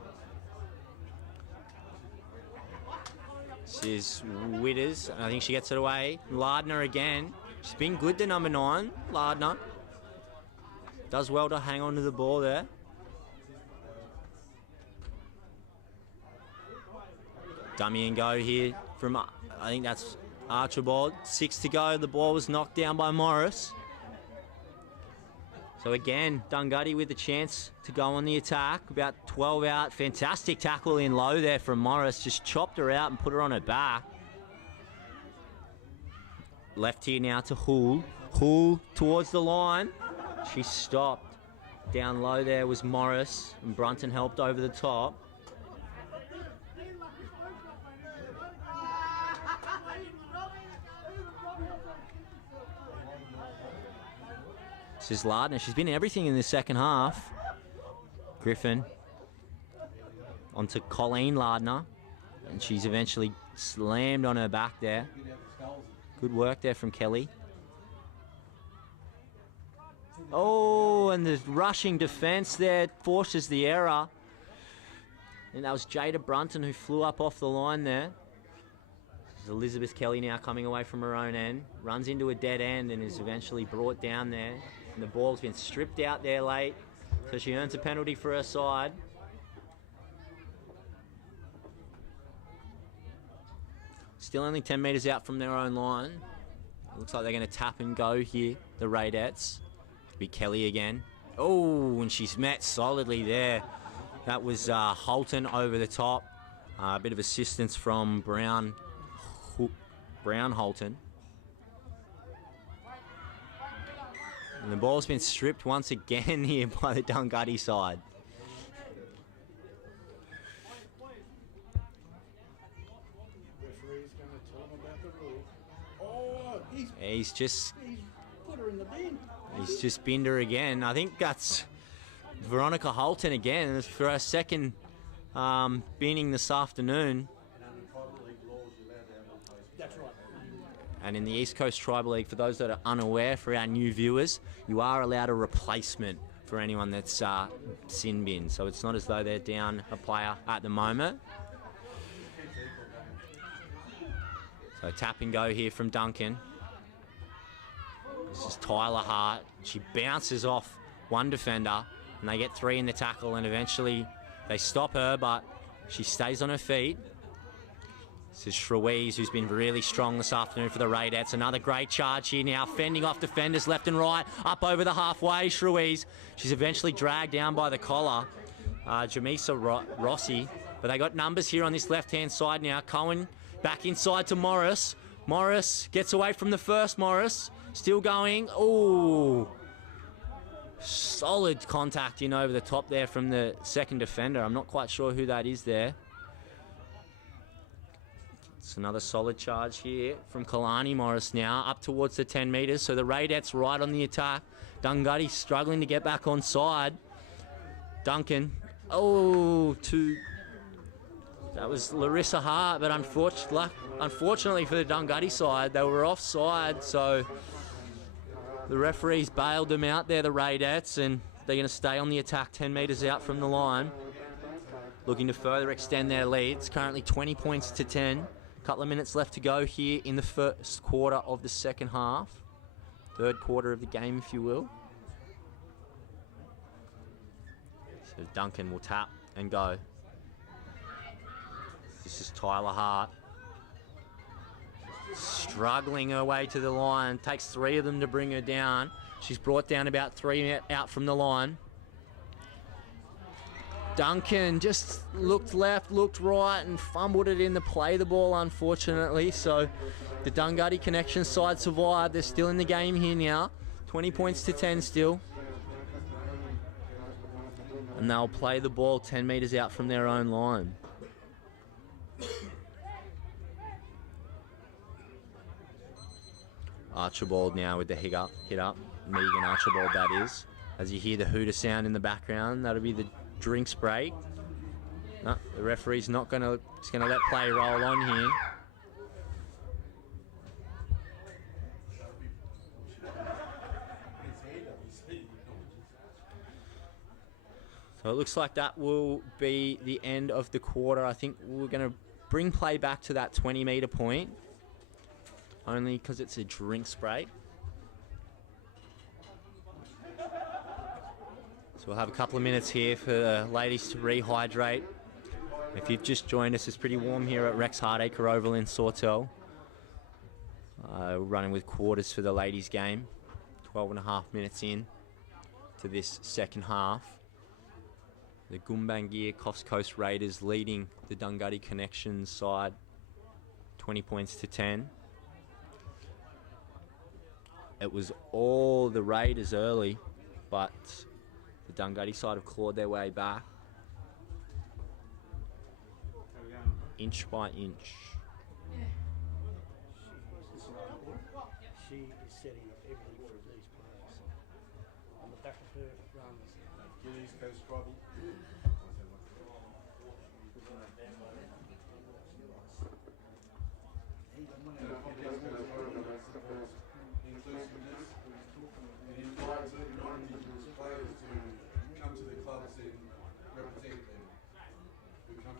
This is Witters. I think she gets it away. Lardner again. She's been good to number 9, Lardner. Does well to hang on to the ball there. Dummy and go here from, I think that's Archibald. 6 to go. The ball was knocked down by Morris. So again, Dunghutti with the chance to go on the attack. About 12 out. Fantastic tackle in low there from Morris. Just chopped her out and put her on her back. Left here now to Hull. Hull towards the line. She stopped. Down low there was Morris, and Brunton helped over the top. This is Lardner. She's been everything in the second half. Griffin onto Colleen Lardner, and she's eventually slammed on her back there. Good work there from Kelly. Oh, and the rushing defence there forces the error. And that was Jada Brunton who flew up off the line there. This is Elizabeth Kelly now coming away from her own end. Runs into a dead end and is eventually brought down there. And the ball's been stripped out there late. So she earns a penalty for her side. Still only 10 metres out from their own line. It looks like they're going to tap and go here, the Radettes. It'll be Kelly again. Oh, and she's met solidly there. That was Holton over the top. A bit of assistance from Brown Holton. And the ball's been stripped once again here by the Dunghutti side. He's just put her in the bin. He's just binned her again. I think that's Veronica Holton again for her second binning this afternoon. That's right. And in the East Coast Tribal League, for those that are unaware, for our new viewers, you are allowed a replacement for anyone that's sin bin. So it's not as though they're down a player at the moment. So tap and go here from Duncan. This is Tyler Hart. She bounces off one defender and they get 3 in the tackle, and eventually they stop her, but she stays on her feet. This is Shrewies, who's been really strong this afternoon for the Radettes. Another great charge here now, fending off defenders left and right, up over the halfway. Shrewies, she's eventually dragged down by the collar. Jamisa Rossi, but they got numbers here on this left-hand side now. Cohen back inside to Morris. Morris gets away from the first Morris. Still going. Oh, solid contact in over the top there from the second defender. I'm not quite sure who that is there. It's another solid charge here from Kalani Morris now, up towards the 10 metres. So the Radettes right on the attack. Dunghutti struggling to get back on side. Duncan. Oh, that was Larissa Hart, but unfortunately for the Dunghutti side, they were offside, so the referees bailed them out there, the Radettes, and they're going to stay on the attack 10 metres out from the line, looking to further extend their lead. It's currently 20 points to 10. A couple of minutes left to go here in the first quarter of the second half. Third quarter of the game, if you will. So Duncan will tap and go. This is Tyler Hart. Struggling her way to the line. Takes 3 of them to bring her down. She's brought down about 3 out from the line. Duncan just looked left, looked right, and fumbled it in to play the ball, unfortunately. So the Dunghutti Connexions side survived. They're still in the game here now. 20 points to 10 still. And they'll play the ball 10 metres out from their own line. Archibald now with the hit up. Megan Archibald, that is. As you hear the hooter sound in the background, that'll be the drinks break. No, the referee's not gonna, just gonna let play roll on here. So it looks like that will be the end of the quarter. I think we're going to bring play back to that 20-metre point, only because it's a drinks break. So we'll have a couple of minutes here for the ladies to rehydrate. If you've just joined us, it's pretty warm here at Rex Hardacre Oval in Sawtell. We're running with quarters for the ladies' game. 12.5 minutes in to this second half. The Gumbaynggrr Coffs Coast Raiders leading the Dunghutti Connexions side 20 points to 10. It was all the Raiders early, but the Dunghutti side have clawed their way back. Inch by inch. She is setting up everything for these players. On the back of her runs. East Coast Tribal. Players to come to the clubs and represent them. We come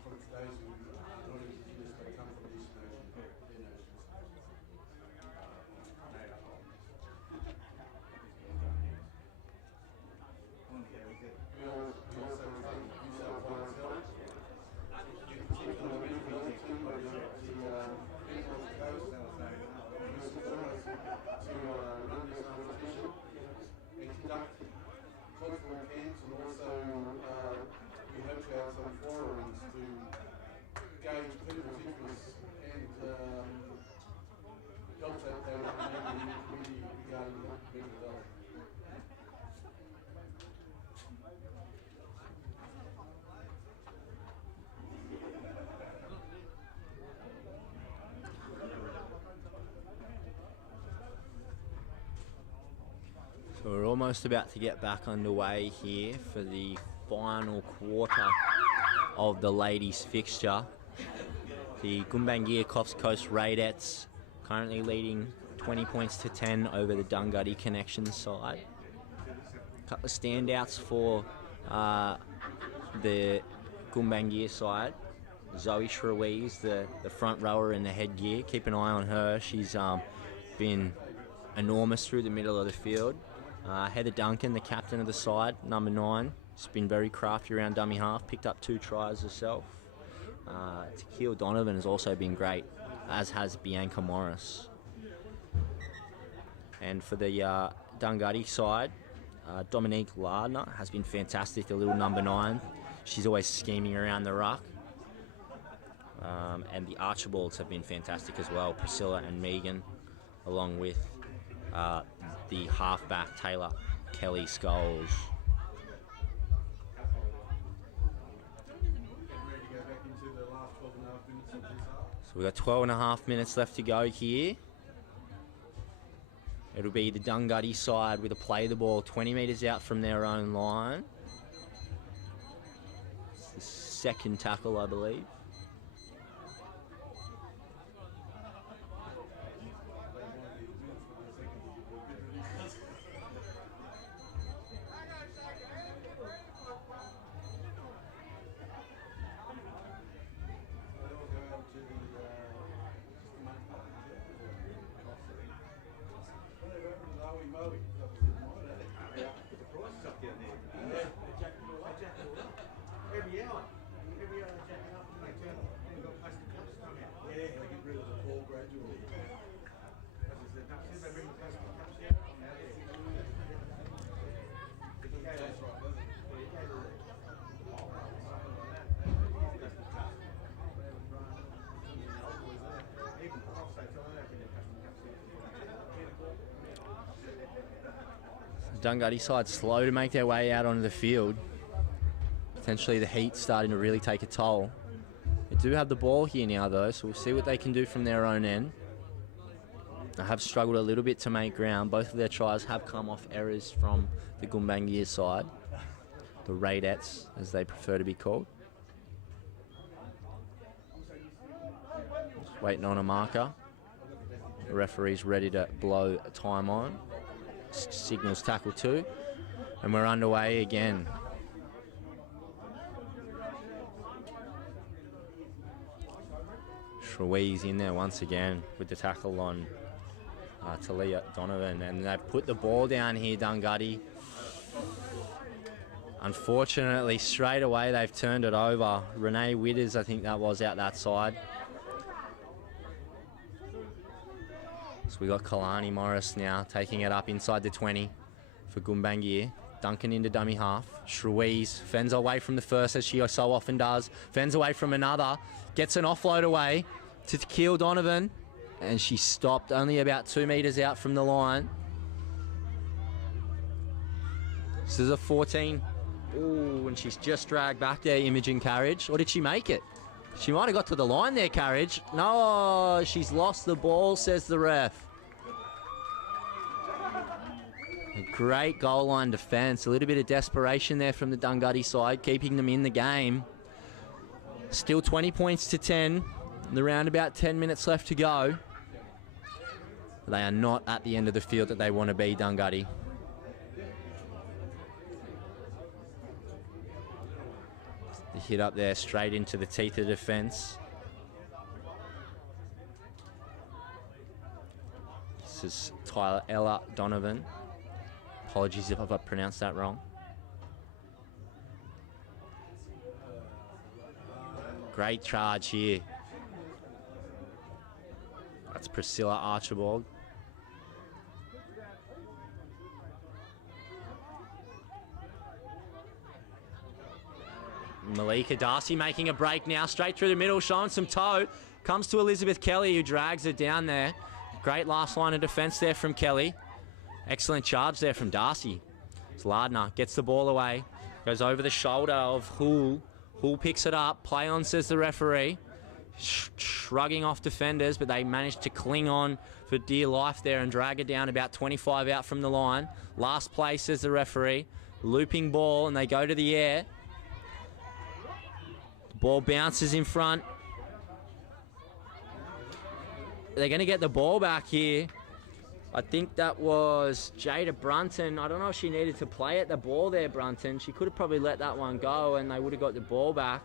So we're almost about to get back underway here for the final quarter of the ladies fixture. The Gumbaynggrr Coffs Coast Radiers currently leading 20 points to 10 over the Dunghutti Connexions side. A couple of standouts for the Gumbaynggrr side. Zoe Shrewies, the front rower in the headgear. Keep an eye on her. She's been enormous through the middle of the field. Heather Duncan, the captain of the side, number 9. She's been very crafty around dummy half. Picked up 2 tries herself. Tequil Donovan has also been great, as has Bianca Morris. And for the Dunghutti side, Dominique Lardner has been fantastic, the little number 9. She's always scheming around the ruck. And the Archibalds have been fantastic as well, Priscilla and Megan, along with the halfback Taylor Kelly Scholes. So we've got 12.5 minutes left to go here. It'll be the Dunghutti side with a play the ball 20 metres out from their own line. It's the second tackle, I believe. Dunghutti side slow to make their way out onto the field. Potentially the heat starting to really take a toll. They do have the ball here now though, so we'll see what they can do from their own end. They have struggled a little bit to make ground. Both of their tries have come off errors from the Gumbaynggrr side. The Radiers, as they prefer to be called. Just waiting on a marker. The referee's ready to blow time on. Signals tackle 2, and we're underway again. Shrewies in there once again with the tackle on Talia Donovan, and they've put the ball down here, Dunghutti. Unfortunately, straight away they've turned it over. Renee Witters, I think that was, out that side. So we got Kalani Morris now taking it up inside the 20 for Gumbaynggrr. Duncan into dummy half. Shrewies fends away from the first, as she so often does. Fends away from another. Gets an offload away to Tequil Donovan. And she stopped only about 2 metres out from the line. This is a 14. Ooh, and she's just dragged back there, Imogen Carriage. Or did she make it? She might have got to the line there, Carriage. No, she's lost the ball, says the ref. A great goal line defence. A little bit of desperation there from the Dunghutti side, keeping them in the game. Still 20 points to 10. Around about 10 minutes left to go. They are not at the end of the field that they want to be, Dunghutti. The hit up there straight into the teeth of defence. This is Tyler Ella Donovan. Apologies if I've pronounced that wrong. Great charge here. That's Priscilla Archibald. Malika Darcy making a break now, straight through the middle, showing some toe. Comes to Elizabeth Kelly, who drags it down there. Great last line of defence there from Kelly. Excellent charge there from Darcy. It's Lardner, gets the ball away. Goes over the shoulder of Hull. Hull picks it up. Play on, says the referee. shrugging off defenders, but they managed to cling on for dear life there and drag her down about 25 out from the line. Last play, says the referee. Looping ball, and they go to the air. The ball bounces in front. They're going to get the ball back here. I think that was Jada Brunton. I don't know if she needed to play at the ball there, Brunton. She could have probably let that one go and they would have got the ball back.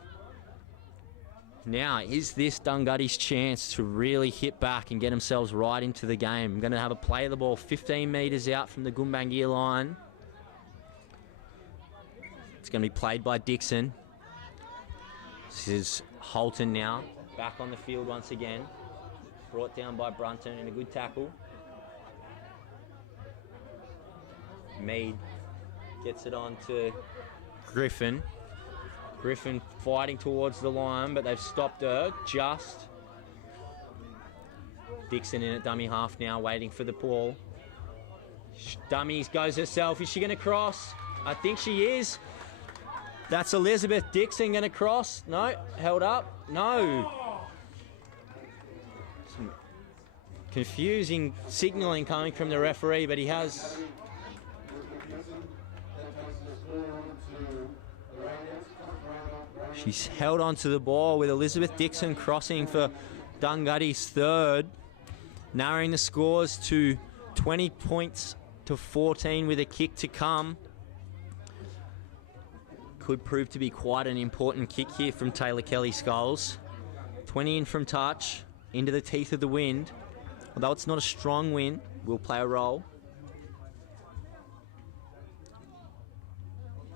Now, is this Dunghutti's chance to really hit back and get themselves right into the game? I'm going to have a play of the ball 15 metres out from the Gumbaynggrr line. It's going to be played by Dixon. This is Holton now, back on the field once again. Brought down by Brunton in a good tackle. Mead gets it on to Griffin. Griffin fighting towards the line, but they've stopped her just. Dixon in at dummy half now, waiting for the ball. Dummies goes herself. Is she going to cross? I think she is. That's Elizabeth Dixon going to cross. No, held up. No. Some confusing signalling coming from the referee, but he has. She's held onto the ball with Elizabeth Dixon crossing for Dunghutti's third, narrowing the scores to 20 points to 14 with a kick to come. Could prove to be quite an important kick here from Taylor Kelly Skulls. 20 in from touch, into the teeth of the wind. Although it's not a strong wind, will play a role.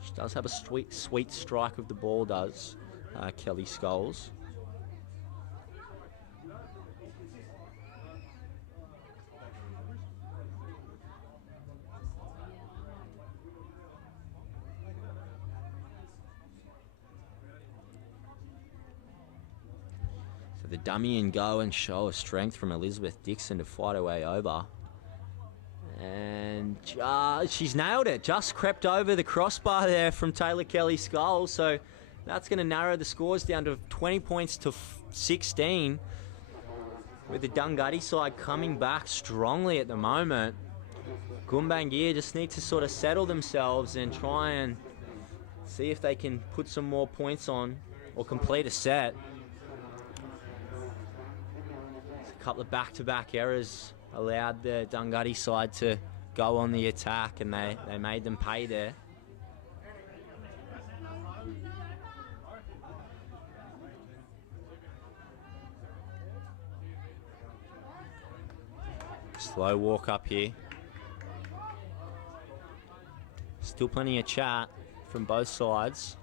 She does have a sweet strike of the ball, does Kelly Skulls. So the dummy and go and show of strength from Elizabeth Dixon to fight her way over. And she's nailed it. Just crept over the crossbar there from Taylor Kelly Skulls. So that's going to narrow the scores down to 20 points to 16. With the Dunghutti side coming back strongly at the moment. Gumbaynggrr just need to sort of settle themselves and try and see if they can put some more points on or complete a set. A couple of back-to-back errors allowed the Dunghutti side to go on the attack, and they made them pay there. Slow walk up here. Still plenty of chat from both sides.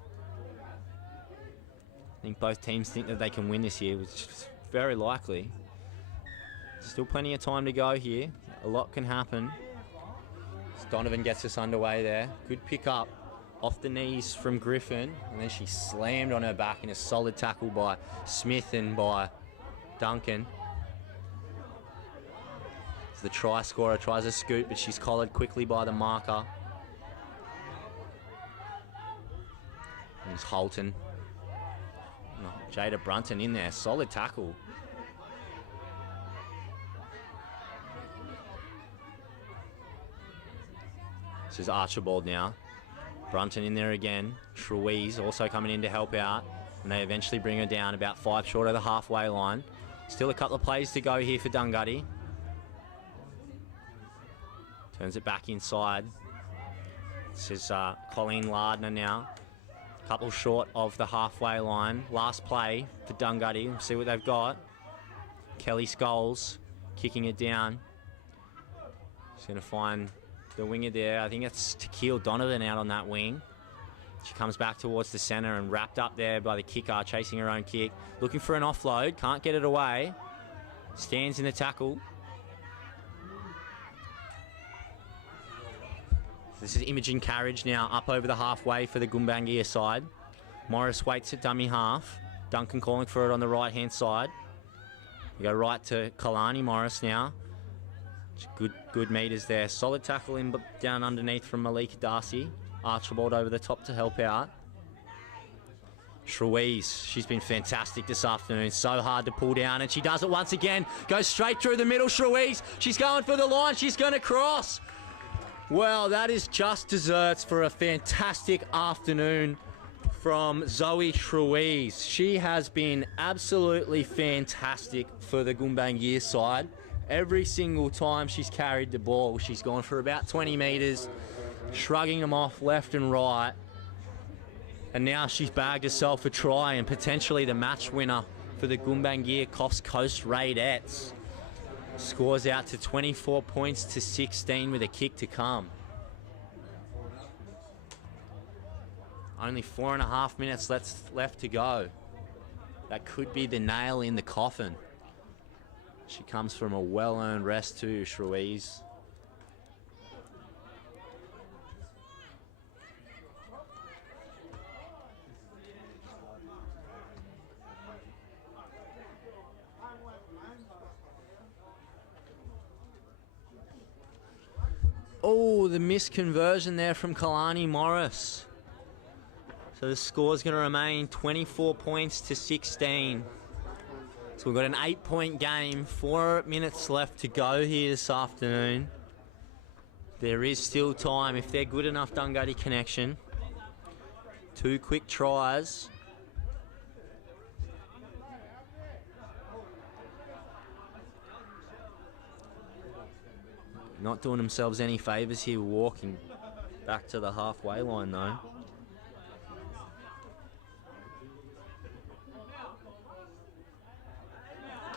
I think both teams think that they can win this year, which is very likely. Still plenty of time to go here. A lot can happen. Donovan gets us underway there. Good pick up off the knees from Griffin. And then she slammed on her back in a solid tackle by Smith and by Duncan. So the try scorer tries to scoot, but she's collared quickly by the marker. And it's Holton. No, Jada Brunton in there. Solid tackle. This is Archibald now. Brunton in there again. Truiz also coming in to help out. And they eventually bring her down about 5 short of the halfway line. Still a couple of plays to go here for Dunghutti. Turns it back inside. This is Colleen Lardner now. Couple short of the halfway line. Last play for Dunghutti. See what they've got. Kelly Skulls kicking it down. She's going to find the winger there. I think it's Tequil Donovan out on that wing. She comes back towards the centre and wrapped up there by the kicker, chasing her own kick. Looking for an offload. Can't get it away. Stands in the tackle. This is Imogen Carriage now up over the halfway for the Gumbaynggrr side. Morris waits at dummy half. Duncan calling for it on the right-hand side. We go right to Kalani Morris now. Good meters there. Solid tackle in down underneath from Malika Darcy. Archibald over the top to help out. Shrewies, she's been fantastic this afternoon. So hard to pull down, and she does it once again. Goes straight through the middle, Shrewies. She's going for the line. She's going to cross. Well, that is just desserts for a fantastic afternoon from Zoe Shrewies. She has been absolutely fantastic for the Gumbaynggrr side. Every single time she's carried the ball, she's gone for about 20 metres, shrugging them off left and right. And now she's bagged herself a try and potentially the match winner for the Gumbaynggrr Coffs Coast Radiers. Scores out to 24 points to 16 with a kick to come. Only 4.5 minutes left to go. That could be the nail in the coffin. She comes from a well-earned rest too, Shrewies. Oh, the missed conversion there from Kalani Morris. So the score's going to remain 24 points to 16. So we've got an 8-point game, 4 minutes left to go here this afternoon. There is still time if they're good enough, Dunghutti Connection. 2 quick tries. Not doing themselves any favours here, walking back to the halfway line though.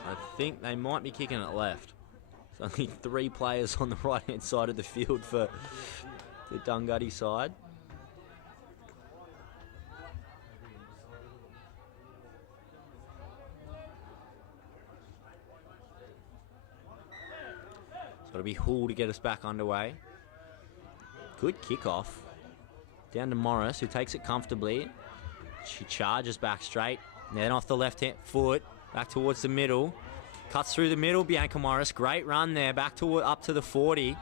I think they might be kicking it left. There's only 3 players on the right-hand side of the field for the Dunghutti side. So it'll be Hull to get us back underway. Good kickoff. Down to Morris, who takes it comfortably. She charges back straight. Then off the left hand foot, back towards the middle. Cuts through the middle, Bianca Morris. Great run there, back to up to the 40.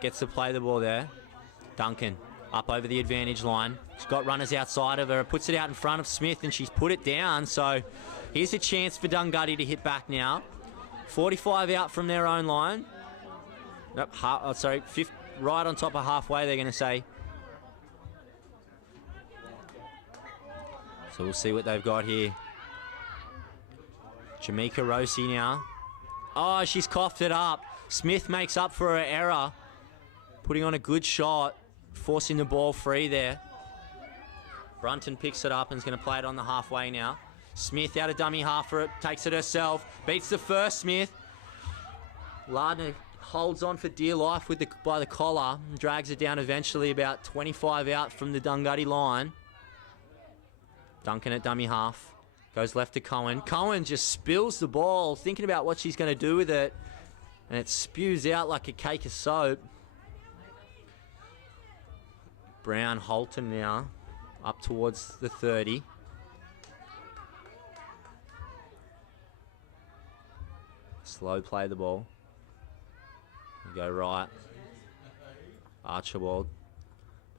Gets to play the ball there. Duncan, up over the advantage line. She's got runners outside of her, puts it out in front of Smith, and she's put it down. So here's a chance for Dunghutti to hit back now. 45 out from their own line. Nope, right on top of halfway, they're going to say. So we'll see what they've got here. Jamaica Rossi now. Oh, she's coughed it up. Smith makes up for her error. Putting on a good shot. Forcing the ball free there. Brunton picks it up and is going to play it on the halfway now. Smith out of dummy half for it. Takes it herself. Beats the first Smith. Lardner holds on for dear life by the collar. And drags it down eventually about 25 out from the Dunghutti line. Duncan at dummy half. Goes left to Cohen. Cohen just spills the ball, thinking about what she's going to do with it. And it spews out like a cake of soap. Brown Holton now. Up towards the 30. Slow play the ball. Go right. Archibald.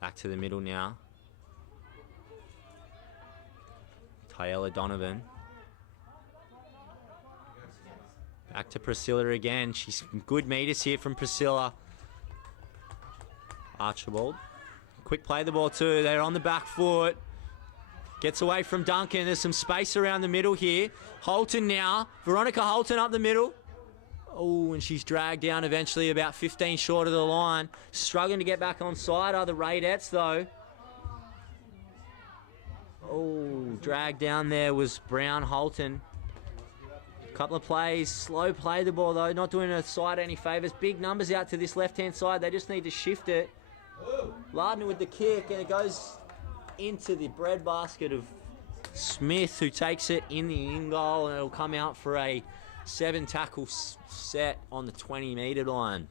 Back to the middle now. Tyela Donovan. Back to Priscilla again. She's good meters here from Priscilla. Archibald. Quick play the ball too. They're on the back foot. Gets away from Duncan. There's some space around the middle here. Holton now. Veronica Holton up the middle. Oh, and she's dragged down eventually about 15 short of the line. Struggling to get back on side are the Raidettes though. Oh, dragged down there was Brown Holton. Couple of plays, slow play the ball though, not doing a side any favours. Big numbers out to this left-hand side, they just need to shift it. Lardner with the kick, and it goes into the breadbasket of Smith, who takes it in the in goal, and it'll come out for a 7-tackle set on the 20-metre line.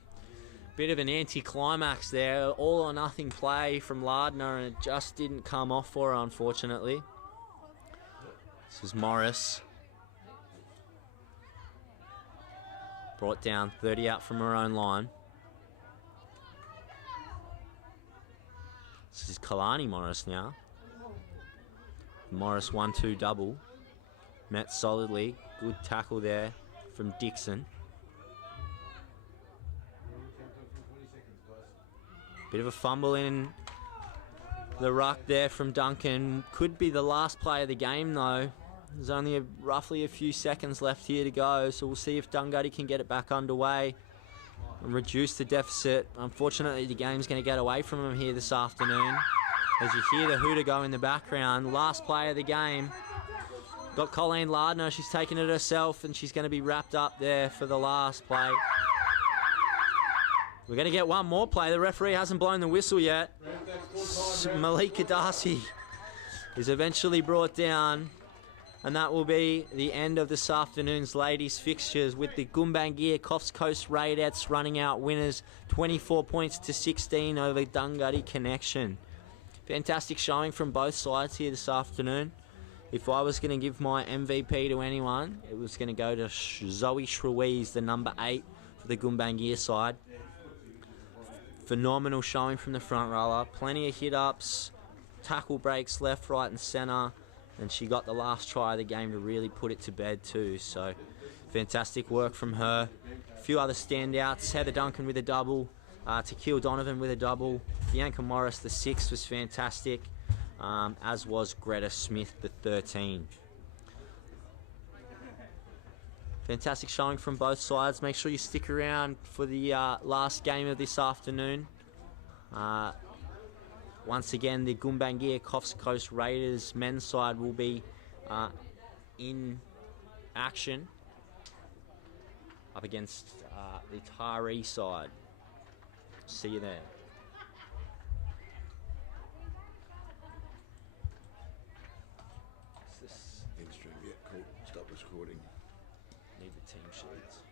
Bit of an anti-climax there, all or nothing play from Lardner, and it just didn't come off for her, unfortunately. This is Morris. Brought down, 30 out from her own line. This is Kalani Morris now. Morris 1-2 double. Met solidly. Good tackle there from Dixon. Bit of a fumble in the ruck there from Duncan. Could be the last play of the game though. There's only roughly a few seconds left here to go, so we'll see if Dunghutti can get it back underway and reduce the deficit. Unfortunately, the game's going to get away from them here this afternoon. As you hear the hooter go in the background, last play of the game. Got Colleen Lardner, she's taking it herself, and she's going to be wrapped up there for the last play. We're going to get one more play. The referee hasn't blown the whistle yet. Malika Darcy is eventually brought down, and that will be the end of this afternoon's ladies fixtures, with the Gumbaynggrr Coffs Coast Radiers running out winners 24 points to 16 over Dunghutti Connection. Fantastic showing from both sides here this afternoon. If I was going to give my MVP to anyone, it was going to go to Zoe Shrewies, the number 8 for the Gumbaynggrr side. Phenomenal showing from the front rower. Plenty of hit-ups, tackle breaks left, right and centre. And she got the last try of the game to really put it to bed too. So fantastic work from her. A few other standouts. Heather Duncan with a double. Tequil Donovan with a double. Bianca Morris, the 6, was fantastic. As was Greta Smith, the 13. Fantastic showing from both sides. Make sure you stick around for the last game of this afternoon. Once again, the Gumbaynggrr Coffs Coast Raiders men's side will be in action up against the Taree side. See you there. End stream, yeah, cool. Stop recording. Need the team sheets.